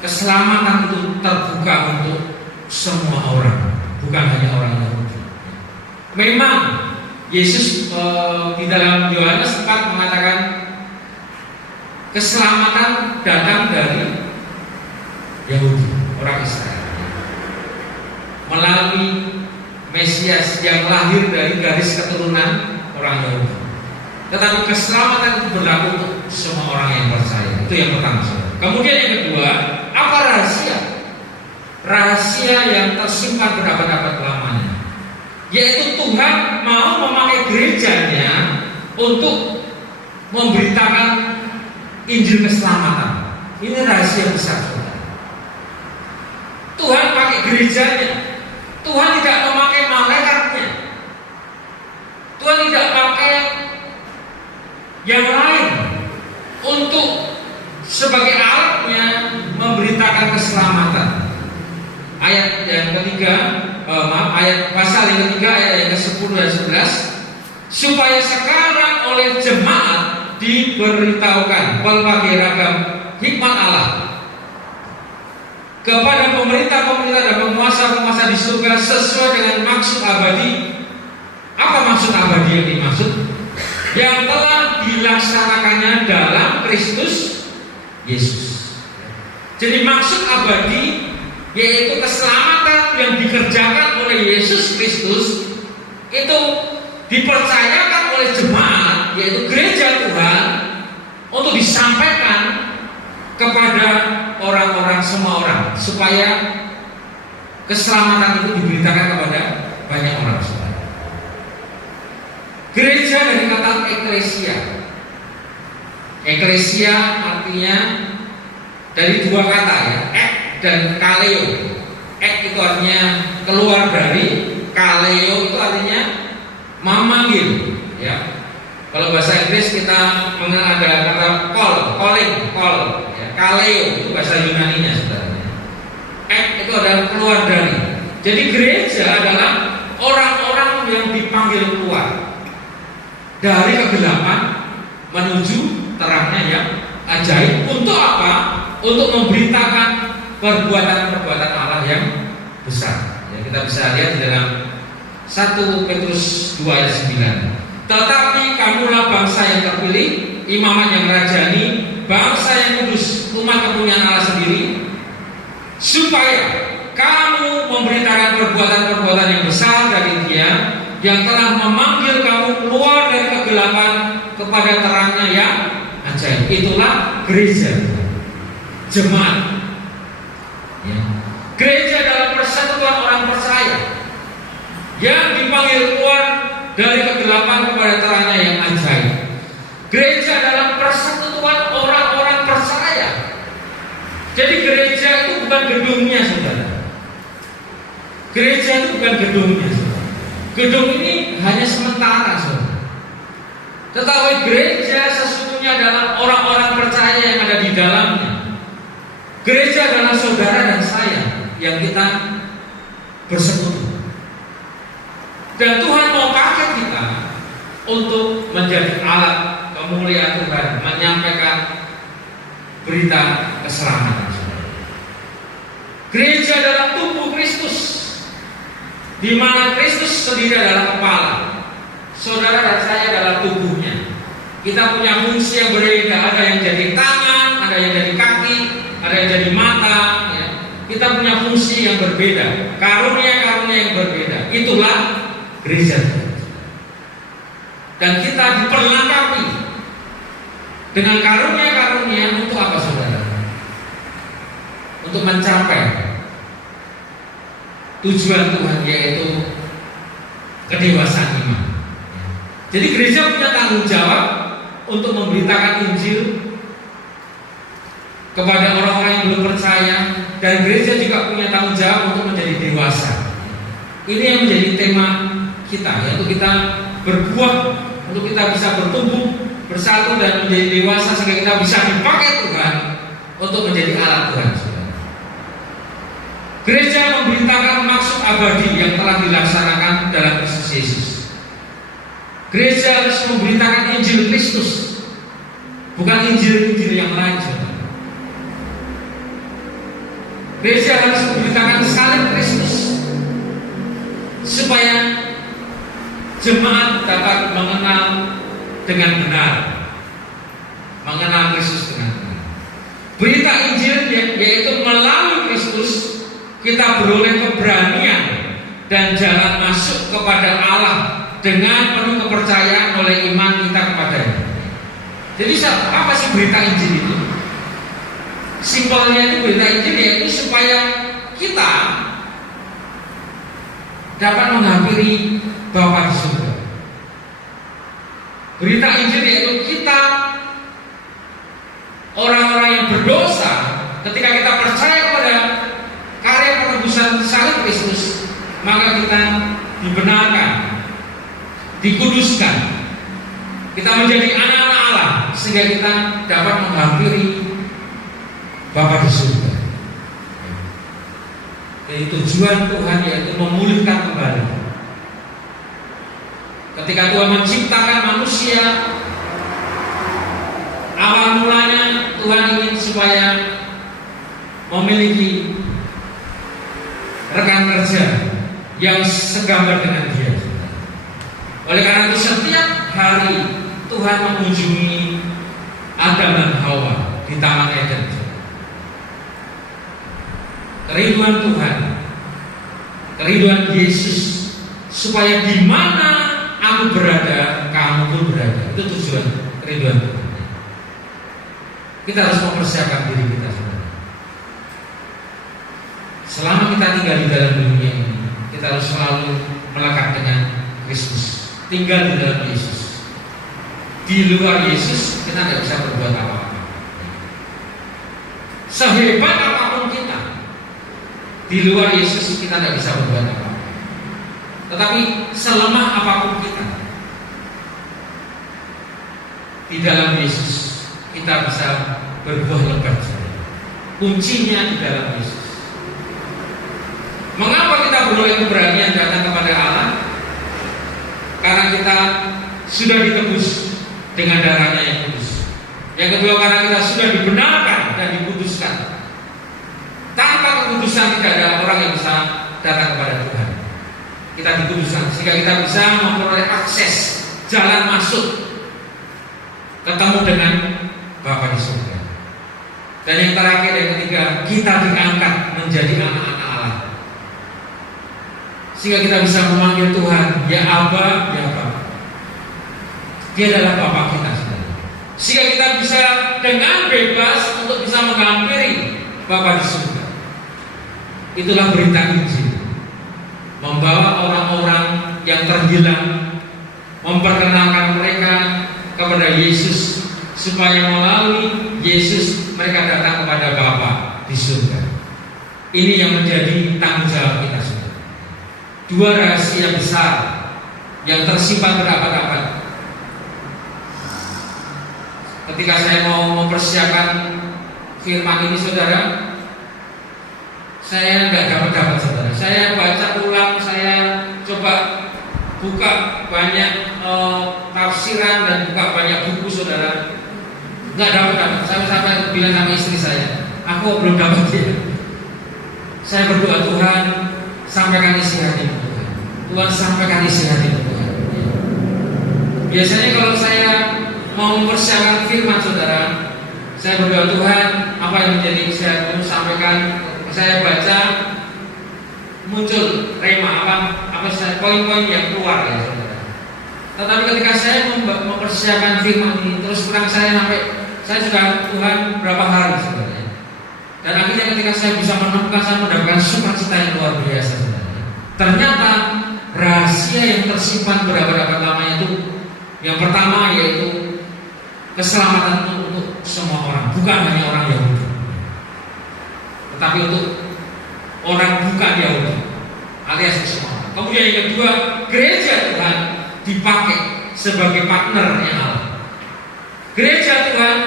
keselamatan itu terbuka untuk semua orang, bukan hanya orang Yahudi. Memang Yesus di dalam Yohanes 4 mengatakan keselamatan datang dari Yahudi, orang Israel, melalui Mesias yang lahir dari garis keturunan orang Yahudi. Tetapi keselamatan itu berlaku untuk semua orang yang percaya. Itu yang pertama. Kemudian yang kedua, apa rahasia? Rahasia yang tersimpan berabad-abad lamanya, yaitu Tuhan mau memakai gerejanya untuk memberitakan Injil keselamatan. Ini rahasia besar. Tuhan pakai gerejanya. Tuhan tidak memakai malaikatnya. Tuhan tidak pakai yang lain untuk sebagai alatnya memberitakan keselamatan. Ayat yang ketiga, ayat pasal yang ketiga, ayat yang ke-10 dan 11, supaya sekarang oleh jemaat diberitahukan berbagai ragam hikmat Allah kepada pemerintah-pemerintah dan penguasa-penguasa di surga sesuai dengan maksud abadi. Apa maksud abadi yang dimaksud? Yang telah dilaksanakannya dalam Kristus Yesus. Jadi maksud abadi yaitu keselamatan yang dikerjakan oleh Yesus Kristus itu dipercayakan oleh jemaat, yaitu gereja Tuhan, untuk disampaikan kepada orang-orang, semua orang, supaya keselamatan itu diberitakan kepada banyak orang. Gereja dari kata eklesia. Eklesia artinya dari dua kata ya, ek dan kaleo. Ek itu artinya keluar dari, kaleo itu artinya memanggil. Ya. Kalau bahasa Inggris kita mengenal ada kata calling. Ya. Kaleo itu bahasa Yunaninya sebenarnya. Ek itu adalah keluar dari. Jadi gereja adalah orang-orang yang dipanggil keluar dari kegelapan menuju terang. ajaib. Untuk apa? Untuk memberitakan perbuatan-perbuatan Allah yang besar. Ya, kita bisa lihat di dalam 1 Petrus 2 ayat 9. Tetapi kamulah bangsa yang terpilih, imamat yang rajani, bangsa yang kudus, umat kepunyaan Allah sendiri, supaya kamu memberitakan perbuatan-perbuatan yang besar dari Dia yang telah memanggil kamu keluar dari kegelapan kepada terangnya yang ajaib. Itulah gereja, jemaat. Ya. Gereja dalam persatuan orang percaya yang dipanggil keluar dari kegelapan kepada terangnya yang ajaib. Gereja dalam persatuan orang-orang percaya. Jadi gereja itu bukan gedungnya, saudara. Gereja itu bukan gedungnya, saudara. Gedung ini hanya sementara, saudara. Tetapi gereja sesungguhnya adalah orang-orang percaya yang ada di dalamnya. Gereja adalah saudara dan saya yang kita bersekutu. Dan Tuhan mau pakai kita untuk menjadi alat kemuliaan Tuhan, menyampaikan berita keselamatan. Gereja dalam tubuh Kristus, di mana Kristus sendiri adalah kepala. Saudara dan saya adalah tubuhnya. Kita punya fungsi yang berbeda. Ada yang jadi tangan, ada yang jadi kaki, ada yang jadi mata. Ya. Kita punya fungsi yang berbeda, karunia-karunia yang berbeda. Itulah gereja. Dan kita diperlengkapi dengan karunia-karunia untuk apa, saudara? Untuk mencapai tujuan Tuhan, yaitu kedewasaan iman. Jadi gereja punya tanggung jawab untuk memberitakan Injil kepada orang-orang yang belum percaya, dan gereja juga punya tanggung jawab untuk menjadi dewasa. Ini yang menjadi tema kita, yaitu kita berbuah, untuk kita bisa bertumbuh, bersatu dan menjadi dewasa, sehingga kita bisa dipakai Tuhan untuk menjadi alat Tuhan. Gereja memberitakan maksud abadi yang telah dilaksanakan dalam Kristus Yesus. Gereja harus memberitakan Injil Kristus, bukan Injil-Injil yang lain. Gereja harus memberitakan salib Kristus, supaya jemaat dapat mengenal dengan benar, mengenal Kristus dengan benar. Berita Injil yaitu melalui Kristus kita beroleh keberanian dan jalan masuk kepada Allah dengan penuh kepercayaan oleh iman kita kepadanya. Jadi apa sih berita Injil itu? Simpelnya itu berita Injil yaitu supaya kita dapat menghampiri Bapa di surga. Berita Injil yaitu kita, orang-orang yang berdosa, ketika kita percaya kepada karya penebusan salib Kristus, maka kita dibenarkan, dikuduskan, kita menjadi anak-anak Allah, sehingga kita dapat menghampiri Bapa di surga. Jadi tujuan Tuhan yaitu memulihkan kembali. Ketika Tuhan menciptakan manusia, awal mulanya Tuhan ingin supaya memiliki rekan kerja yang segambar dengan Dia. Oleh karena itu setiap hari Tuhan mengunjungi Adam dan Hawa di Taman Eden. Kerinduan Tuhan, kerinduan Yesus, supaya di mana aku berada, kamu pun berada. Itu tujuan kerinduan Tuhan. Kita harus mempersiapkan diri kita, saudara. Selama kita tinggal di dalam dunia ini, kita harus selalu melekat dengan Kristus, tinggal di dalam Yesus. Di luar Yesus kita tidak bisa berbuat apa-apa. Sehebat apapun kita, di luar Yesus kita tidak bisa berbuat apa-apa. Tetapi selemah apapun kita, di dalam Yesus kita bisa berbuah lebat. Kuncinya di dalam Yesus. Mengapa kita beroleh keberanian datang kepada Allah? Karena kita sudah ditebus dengan darahnya yang kudus. Yang kedua, karena kita sudah dibenarkan dan dikuduskan. Tanpa kekudusan tidak ada orang yang bisa datang kepada Tuhan. Kita dikuduskan sehingga kita bisa memperoleh akses, jalan masuk ketemu dengan Bapa di surga. Dan yang terakhir, yang ketiga, kita diangkat menjadi anak-anak Allah. Sehingga kita bisa memanggil Tuhan, ya Aba, ya Bapa. Dia adalah Bapa kita. Sehingga kita bisa dengan bebas untuk bisa menghampiri Bapa di surga. Itulah berita Injil, membawa orang-orang yang terhilang, memperkenalkan mereka kepada Yesus, supaya melalui Yesus mereka datang kepada Bapa di surga. Ini yang menjadi tanggung jawab kita semua. Dua rahasia besar yang tersimpan berabad-abad. Ketika saya mau mempersiapkan firman ini, saudara, saya nggak dapat saudara. Saya baca ulang, saya coba buka banyak tafsiran dan buka banyak buku, saudara. Nggak dapat. Saya sampai bilang sama istri saya, aku belum dapat ya. Saya berdoa, Tuhan, sampaikan isi hati Tuhan. Tuhan, sampaikan isi hati Tuhan. Biasanya kalau saya mau mempersiapkan firman, saudara, saya berdoa, Tuhan, apa yang menjadi isi hati, sampaikan. Saya baca, muncul rema, apa poin-poin yang keluar ya, saudara. Tetapi ketika saya mempersiapkan firman ini, terus terang saya sudah Tuhan berapa hari, saudara. Dan akhirnya ketika saya bisa menemukan, saya mendapatkan sukacita yang luar biasa, saudara. Ternyata rahasia yang tersimpan berabad-abad lamanya itu, yang pertama yaitu keselamatan untuk semua orang, bukan hanya orang Yahudi, tetapi untuk orang bukan Yahudi, alias semua orang. Kemudian yang kedua, gereja Tuhan dipakai sebagai partnernya Allah. Gereja Tuhan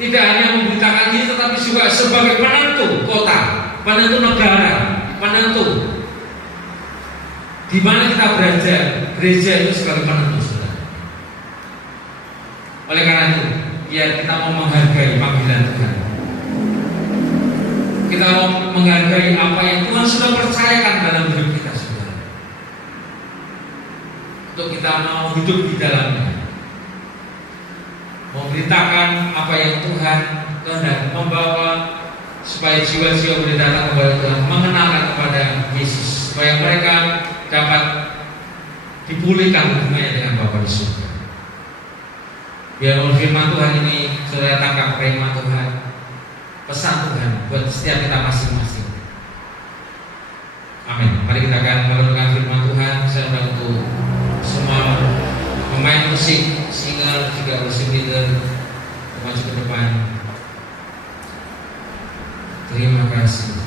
tidak hanya memberitakan ini, tetapi juga sebagai penentu kota, penentu negara, penentu di mana kita berada. Gereja itu sebagai penentu, saudara. Oleh karena itu, biar kita mau menghargai panggilan Tuhan, kita mau menghargai apa yang Tuhan sudah percayakan dalam hidup kita, saudara. Untuk kita mau hidup di dalamnya, memberitakan apa yang Tuhan kehendaki, membawa supaya jiwa-jiwa boleh datang kepada Tuhan, mengenalkan kepada Yesus, supaya mereka dapat dipulihkan hubungannya dengan Bapa di surga. Biar firman Tuhan ini saudara tangkap rema Tuhan, pesan Tuhan buat setiap kita masing-masing. Amin. Mari kita akan merenungkan firman Tuhan. Saya bantu semua pemain musik, singer, juga worship leader maju ke depan. Terima kasih.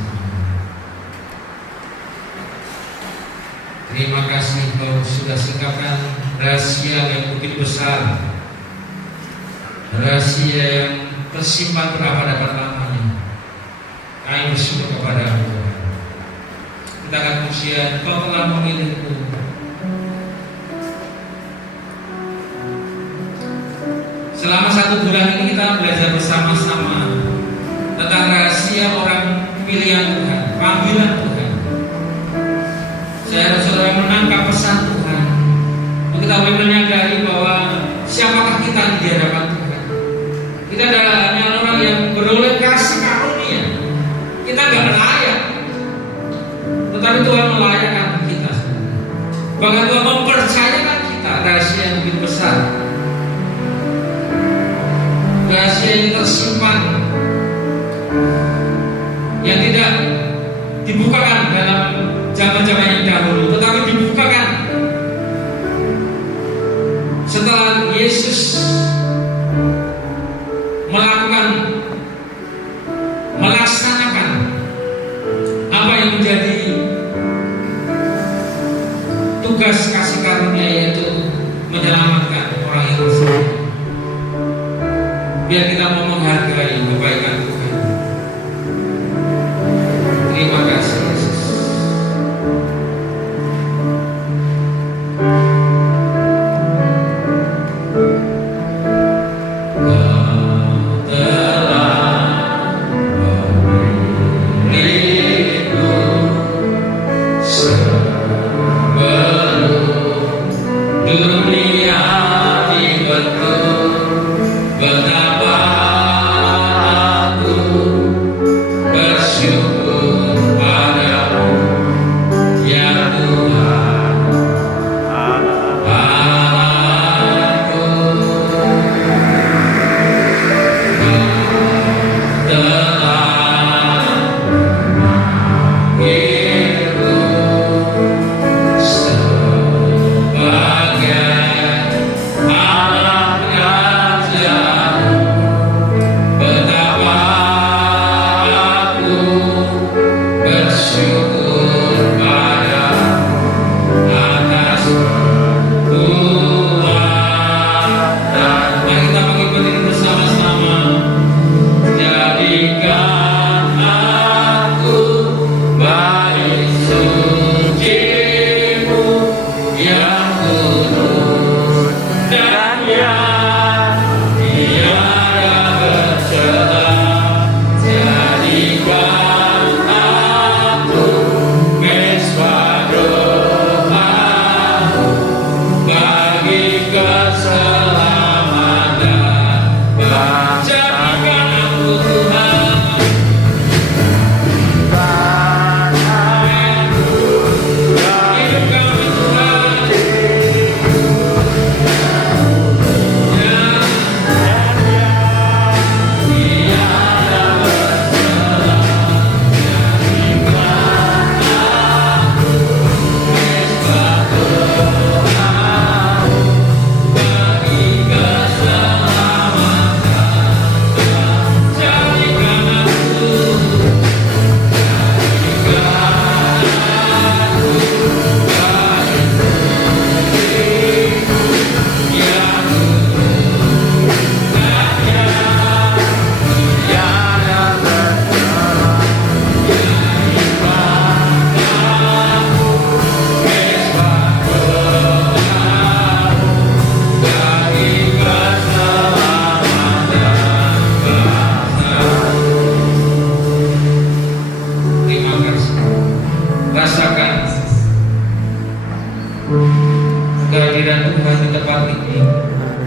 Terima kasih Kau sudah singkapkan rahasia yang begitu besar, rahasia yang tersimpan berabad-abad lamanya. Kami bersyukur kepada Tuhan. Kita akan pujian, Kau telah memilihku. Selama 1 bulan ini kita belajar bersama-sama tentang rahasia orang pilihan Tuhan, panggilan Tuhan. Saya harap saudara menangkap pesan Tuhan, mengetahui, menyadari bahwa siapakah kita di hadapan Tuhan. Kita adalah hanya orang yang beroleh kasih karunia. Kita gak layak, tetapi Tuhan melayakkan kita. Bahkan Tuhan mempercayakan kita rahasia yang begitu besar, rahasia yang tersimpan, yang tidak dibukakan dalam zaman-zaman yang dahulu, tetapi dibukakan setelah Yesus melaksanakan apa yang menjadi tugas kasih karunia, yaitu menyelamatkan orang yang bersalah. Biar kita mau menghargai kebaikan Tuhan. Terima kasih Yesus.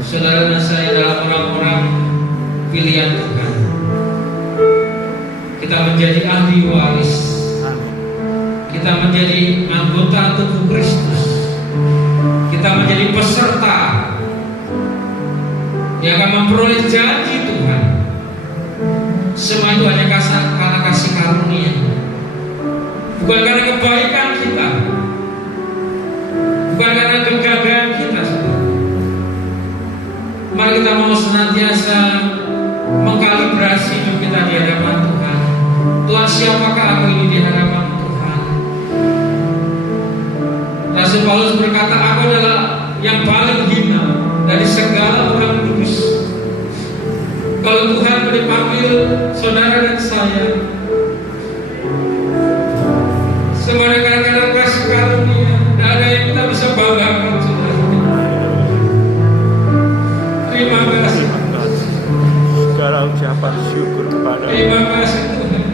saudara dan saya adalah orang-orang pilihan Tuhan. Kita menjadi ahli waris, kita menjadi anggota tubuh Kristus, kita menjadi peserta yang akan memperoleh janji Tuhan. Semua itu hanya karena kasih karunia, bukan karena kebaikan kita, bukan karena kegagalan kita. Mari kita mau senantiasa mengkalibrasi hidup kita di hadapan Tuhan. Tuhan, siapakah aku ini di hadapan Tuhan? Rasul Paulus berkata, aku adalah yang paling hina dari segala orang kudus. Kalau Tuhan dipanggil saudara dan saya, semuanya karena kasih karunia, tidak ada yang kita bisa banggakan, saudara. Terima kasih. Segala ucapan syukur kepada Terima kasih Tuhan.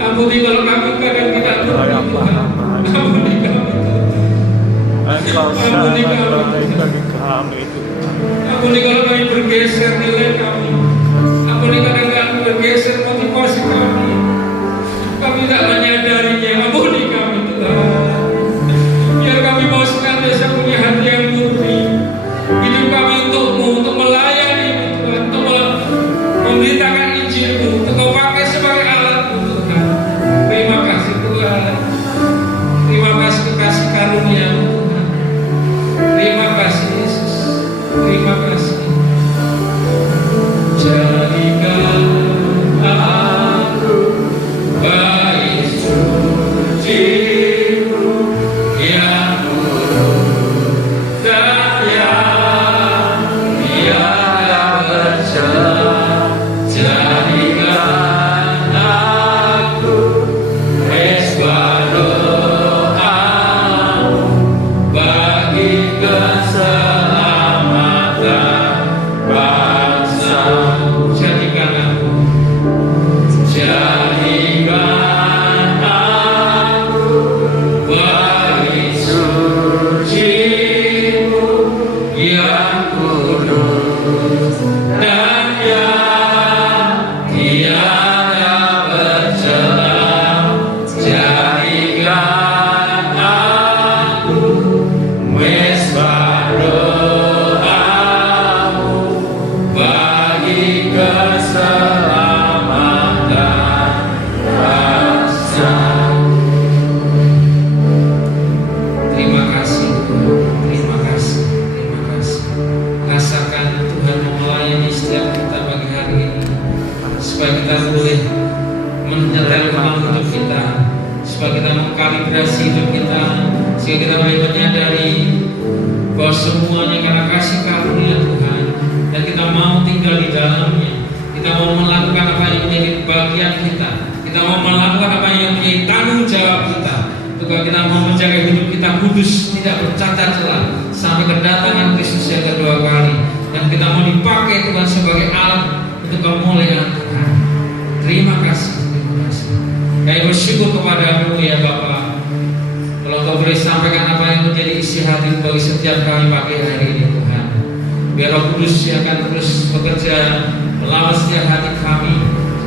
Ampuni kalau kami kadang tidak ngerti Tuhan. Ampuni kami Tuhan. Engkau sangat baik bagi kami Tuhan. Ampuni kalau kami bergeser nilai kami. Ampuni kadang kami bergeser motivasi kami. Kami tidak menyadarinya. Ampuni kami Tuhan. Biar kami mau senantiasa punya hati yang murni. Hidup kami untukmu, untuk melayani Tuhan, untuk memberitakan Injil-Mu, untuk Kau pakai sebagai alat-Mu Tuhan. Terima kasih Tuhan. Terima kasih kasih karunia-Mu Tuhan. Terima kasih Yesus. Terima kasih. Jadikan aku baik suci-Mu yang kudus dan yang tiada bercela. Jadikan aku mesbah doa-Mu bagi keselamatan bangsa. Jadikan aku baik suci-Mu yang kudus dan yang tiada bercela. Jadikan aku mesbah doa-Mu bagi keselamatan bangsa. Terima kasih Tuhan, terima kasih, terima kasih. Rasakan Tuhan melayani setiap kita pagi hari ini, supaya kita boleh menyetel ulang hidup kita, supaya kita mengkalibrasi hidup kita, sehingga kita boleh menyadari bahwa semuanya karena kasih karunia Tuhan, dan kita mau tinggal di dalamnya. Kita mau melakukan apa yang menjadi bagian kita mau melakukan apa yang menjadi tanggung jawab kita. Juga kita mau menjaga hidup kita kudus, tidak bercacat celah sampai kedatangan Kristus yang kedua kali. Dan kita mau dipakai Tuhan sebagai alat untuk kemuliaan Tuhan. Terima kasih, terima kasih. Kami bersyukur kepada-Mu ya Bapa. Kalau Kau boleh sampaikan apa yang menjadi isi hati bagi setiap kami pagi hari ini Tuhan. Biar Roh Kudus yang akan terus bekerja melawan setiap hati kami.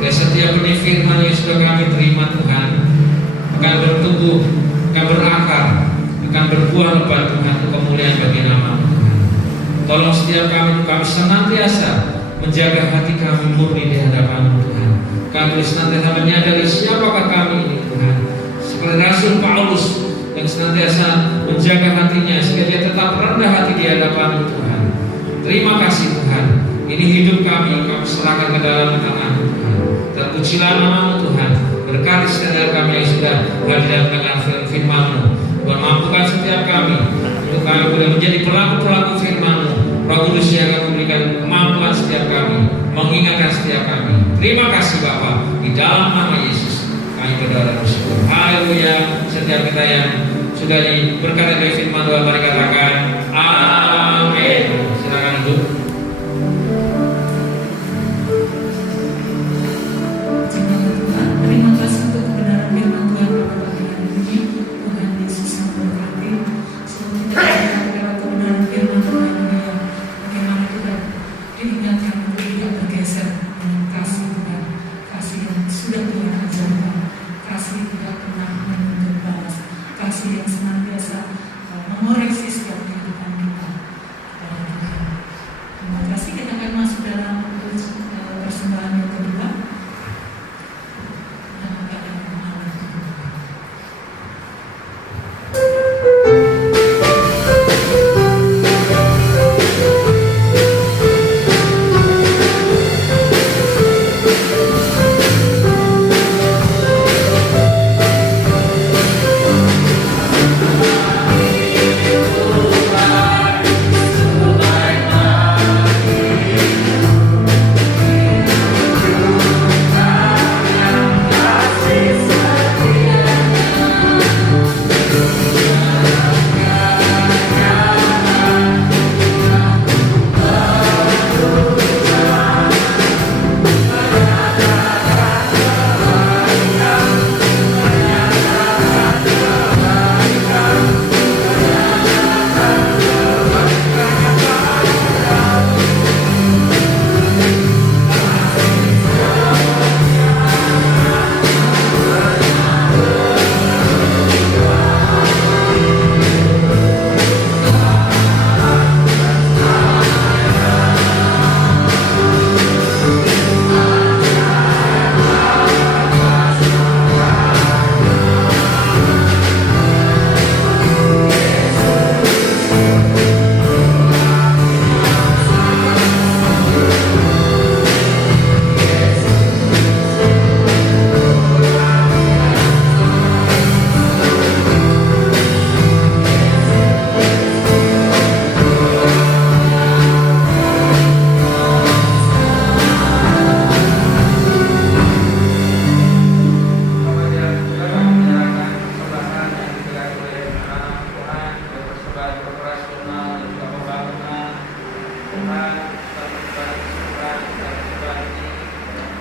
Sehingga setiap benih firman yang sudah kami terima Tuhan akan bertumbuh, akan berakar, akan berbuah lebat Tuhan untuk kemuliaan bagi nama Tuhan. Tolong setiap kami senantiasa menjaga hati kami murni di hadapan Tuhan. Kami senantiasa menyadari siapakah kami ini Tuhan. Seperti Rasul Paulus yang senantiasa menjaga hatinya sehingga dia tetap rendah hati di hadapan Tuhan. Terima kasih Tuhan. Ini hidup kami serahkan ke dalam tangan Tuhan. Terpujilah nama-Mu Tuhan. Berkati setiap kami yang sudah hadir dalam dengan firman-Mu. Tuhan, mampukan setiap kami untuk kami boleh menjadi pelaku-pelaku firman-Mu. Roh Kudus yang akan memberikan kemampuan setiap kami, mengingatkan setiap kami. Terima kasih Bapa. Di dalam nama Yesus kami berdoa dan bersyukur. Haleluya. Setiap kita yang sudah diberkati dari firman Tuhan, mari katakan amin. Silakan duduk. Terima kasih untuk kebenaran firman Tuhan pada pagi hari ini. Tuhan Yesus memberkati. Semoga kita dapat kebenaran firman Tuhan ini, bagaimana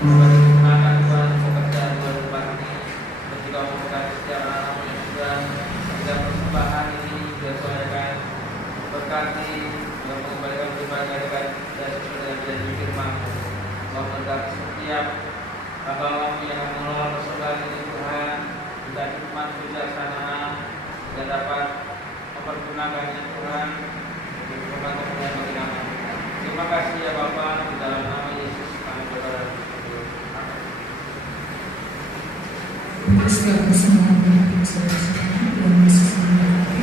Bagi anak Tuhan, pekerjaan Tuhan depan ini, dan juga memberkati setiap anak yang Tuhan, setiap persembahan ini disesuaikan, berkati, dan mengembalikan berbagai dengan dari sesuai dengan firman. Memberkati setiap hamba-Mu yang mengelola persembahan ini Tuhan, juga hikmat kebijaksanaan, dan dapat mempergunakannya Tuhan untuk kemuliaan bagi nama. Terima kasih ya Bapa, di dalam nama Yesus kami berdoa. Untuk segala kesalahan dan saudara-saudara yang masih memberkati.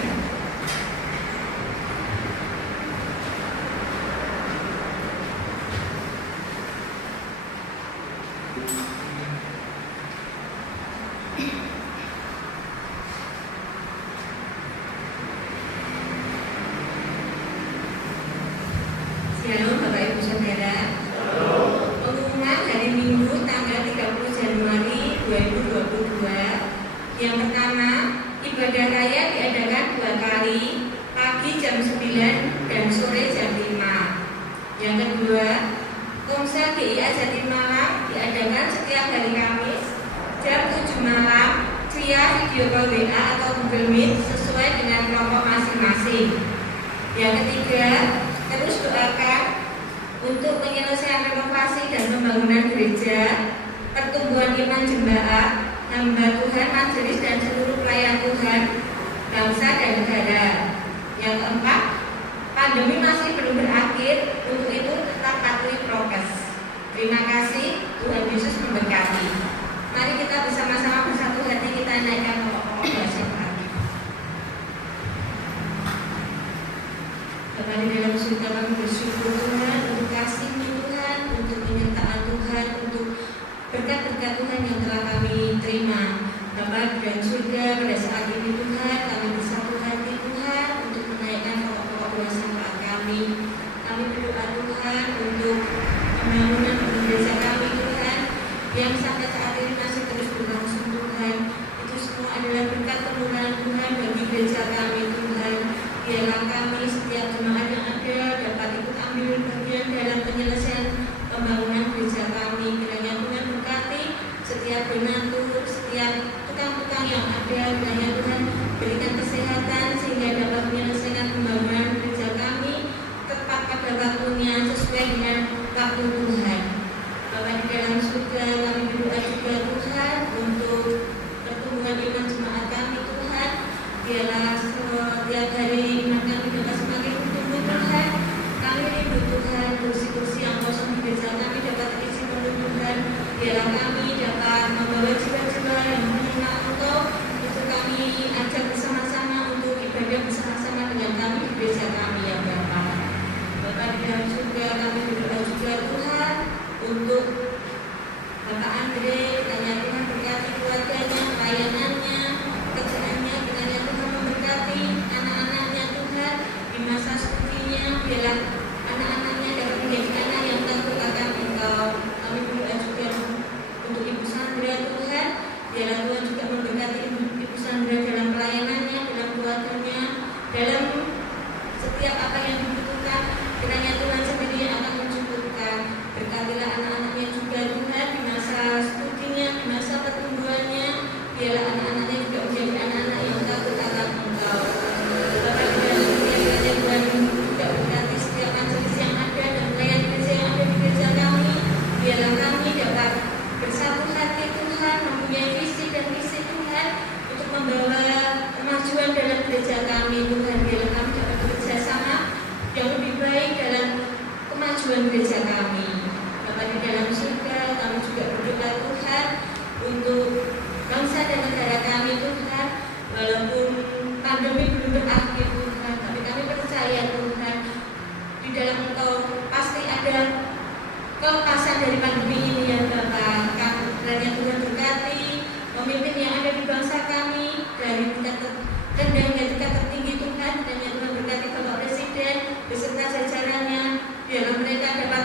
Shalom Bapak Ibu Saudara. Pengumuman hari Minggu tanggal 30 Januari 2022. Yang pertama, ibadah raya diadakan 2 kali, pagi jam 9 dan sore jam 5. Yang kedua, Komsel GIA Jatimala diadakan setiap hari Kamis jam 7 malam via video call WA atau Google Meet sesuai dengan kelompok masing-masing. Yang ketiga, terus doakan untuk penyelesaian renovasi dan pembangunan gereja, pertumbuhan iman jemaat, hamba Tuhan, majelis dan seluruh pelayan Tuhan, bangsa dan negara. Yang keempat, pandemi masih belum berakhir, untuk itu tetap patuhi prokes. Terima kasih, Tuhan Yesus memberkati. Mari kita bersama-sama bersatu hati kita naikkan pokok-pokok doa pagi. Bapak di dalam surga, kami bersyukur Tuhan untuk kasih-Mu Tuhan, untuk penyertaan Tuhan, untuk berkat-berkat Tuhan yang telah kami terima. Bapak dan surga, pada saat ini Tuhan, kami bersatu hati Tuhan untuk menaikkan pokok-pokok doa syafaat kami. Kami berdoa Tuhan untuk pembangunan gereja kami Tuhan, yang sampai saat ini masih terus berlangsung Tuhan. Itu semua adalah berkat kemurahan Tuhan bagi gereja kami Tuhan. Biarlah kami setiap jemaat yang ada dapat ikut ambil bagian dalam penyelesaian pembangunan gereja kami. Kiranya Tuhan berkati setiap donatur, setiap tukang-tukang yang ada. Kiranya Tuhan berikan kesehatan sehingga dapat menyelesaikan pembangunan gereja kami tepat pada waktunya sesuai dengan waktu Tuhan. Bapak di dalam surga, kami berdoa juga Tuhan untuk pertumbuhan iman jemaat kami Tuhan. Biarlah setiap hari iman kami dapat semakin bertumbuh Tuhan. Kami rindu Tuhan, kursi-kursi yang kosong di gereja kami dapat terisi penuh Tuhan. Biarlah kami dapat membawa jiwa-jiwa yang mengenal Engkau, untuk kami ajak bersama-sama untuk ibadah bersama-sama dengan kami di gereja kami yang Bapa. Bapak di dalam surga, kami berdoa juga Tuhan untuk Bapak Andre, kiranya Tuhan berkati keluarganya, pelayanannya, pekerjaannya, kiranya Tuhan memberkati anak-anaknya Tuhan di masa studinya. Biarlah anak-anaknya dapat menjadi anak yang takut akan Engkau. Kami berdoa juga untuk Ibu Sandra Tuhan, biarlah Tuhan juga memberkati Ibu Sandra dalam pelayanannya, dalam keluarganya, dalam setiap apa yang dibutuhkan. Kiranya Tuhan sendiri yang akan mencukupkan. Berkatilah anak-anaknya juga Tuhan di masa studinya, di masa pertumbuhannya. Biarlah anak-anaknya juga menjadi anak-anak yang takut akan Engkau. Bapak di dalam surga, kiranya Tuhan juga berkati setiap majelis yang ada dan pelayan gereja yang ada di gereja kami. Biarlah kami dapat bersatu hati Tuhan, mempunyai visi dan misi Tuhan untuk membawa kemajuan dalam gereja kami Tuhan. Biarlah kami dapat bekerja sama yang lebih baik dalam kemajuan gereja kami. Bapak di dalam surga, kami juga berdoa Tuhan untuk bangsa dan negara kami Tuhan. Walaupun pandemi belum berakhir Tuhan, tapi kami percaya Tuhan di dalam Engkau pasti ada kelepasan dari pandemi ini ya Bapak. Kiranya Tuhan berkati pemimpin yang ada di bangsa kami dari tingkat rendah hingga tingkat tertinggi Tuhan. Kiranya Tuhan berkati Bapak Presiden beserta jajarannya. Biarlah mereka dapat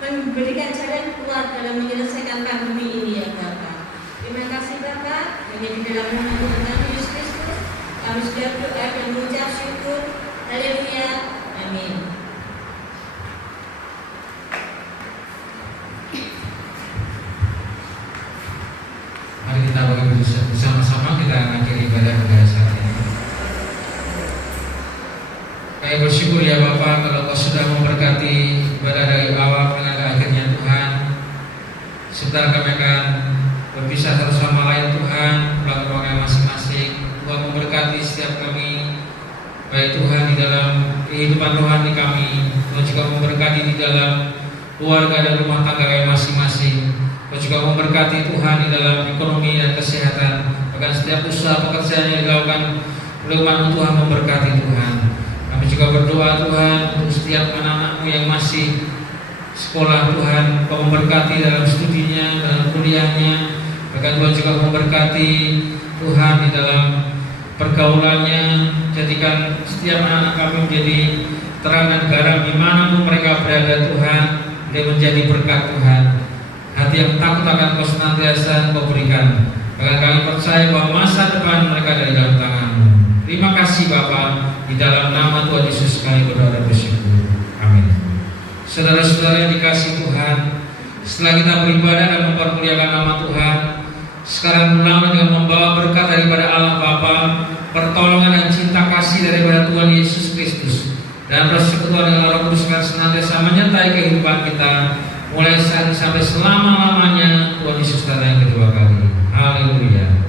memberikan jalan keluar dalam menyelesaikan pandemi ini ya Bapak. Terima kasih Bapak. Hanya di dalam nama Tuhan kami Yesus Kristus kami sudah berdoa dan mengucap syukur. Haleluya. Amin. kita bersama-sama kita mengakhiri ibadah pada saat ini. Kami bersyukur ya Bapak kalau Kau sudah memberkati ibadah dari awal hingga ke akhirnya Tuhan. Sebentar kami akan berpisah satu sama lain Tuhan, pulang ke rumah masing-masing. Tuhan memberkati setiap kami, baik Tuhan di dalam kehidupan rohani kami, Tuhan juga memberkati di dalam keluarga dan rumah tangga kami masing-masing. Tuhan juga memberkati Tuhan di dalam ekonomi dan kesehatan, bahkan setiap usaha pekerjaan yang dilakukan oleh Tuhan memberkati Tuhan. Kami juga berdoa Tuhan untuk setiap anak-anak-Mu yang masih sekolah Tuhan, Kau memberkati dalam studinya, dalam kuliahnya. Bahkan Tuhan juga memberkati Tuhan di dalam pergaulannya. Jadikan setiap anak-anak kami menjadi terang dan garam di mana pun mereka berada Tuhan. Dia menjadi berkat Tuhan. Hati yang takut akan Kau senantiasa Kau berikan. Bahkan kami percaya bahwa masa depan mereka ada di dalam tangan-Mu. Terima kasih Bapa. Di dalam nama Tuhan Yesus kami berdoa dan bersyukur. Amin. Saudara-saudara yang dikasihi Tuhan, setelah kita beribadah dan mempermuliakan nama Tuhan, sekarang mulai dengan membawa berkat daripada Allah Bapa, pertolongan dan cinta kasih daripada Tuhan Yesus Kristus, dan persekutuan dengan Roh Kudus akan senantiasa menyertai kehidupan kita mulai saat ini sampai selama-lamanya Tuhan Yesus datang yang kedua kali. Haleluya.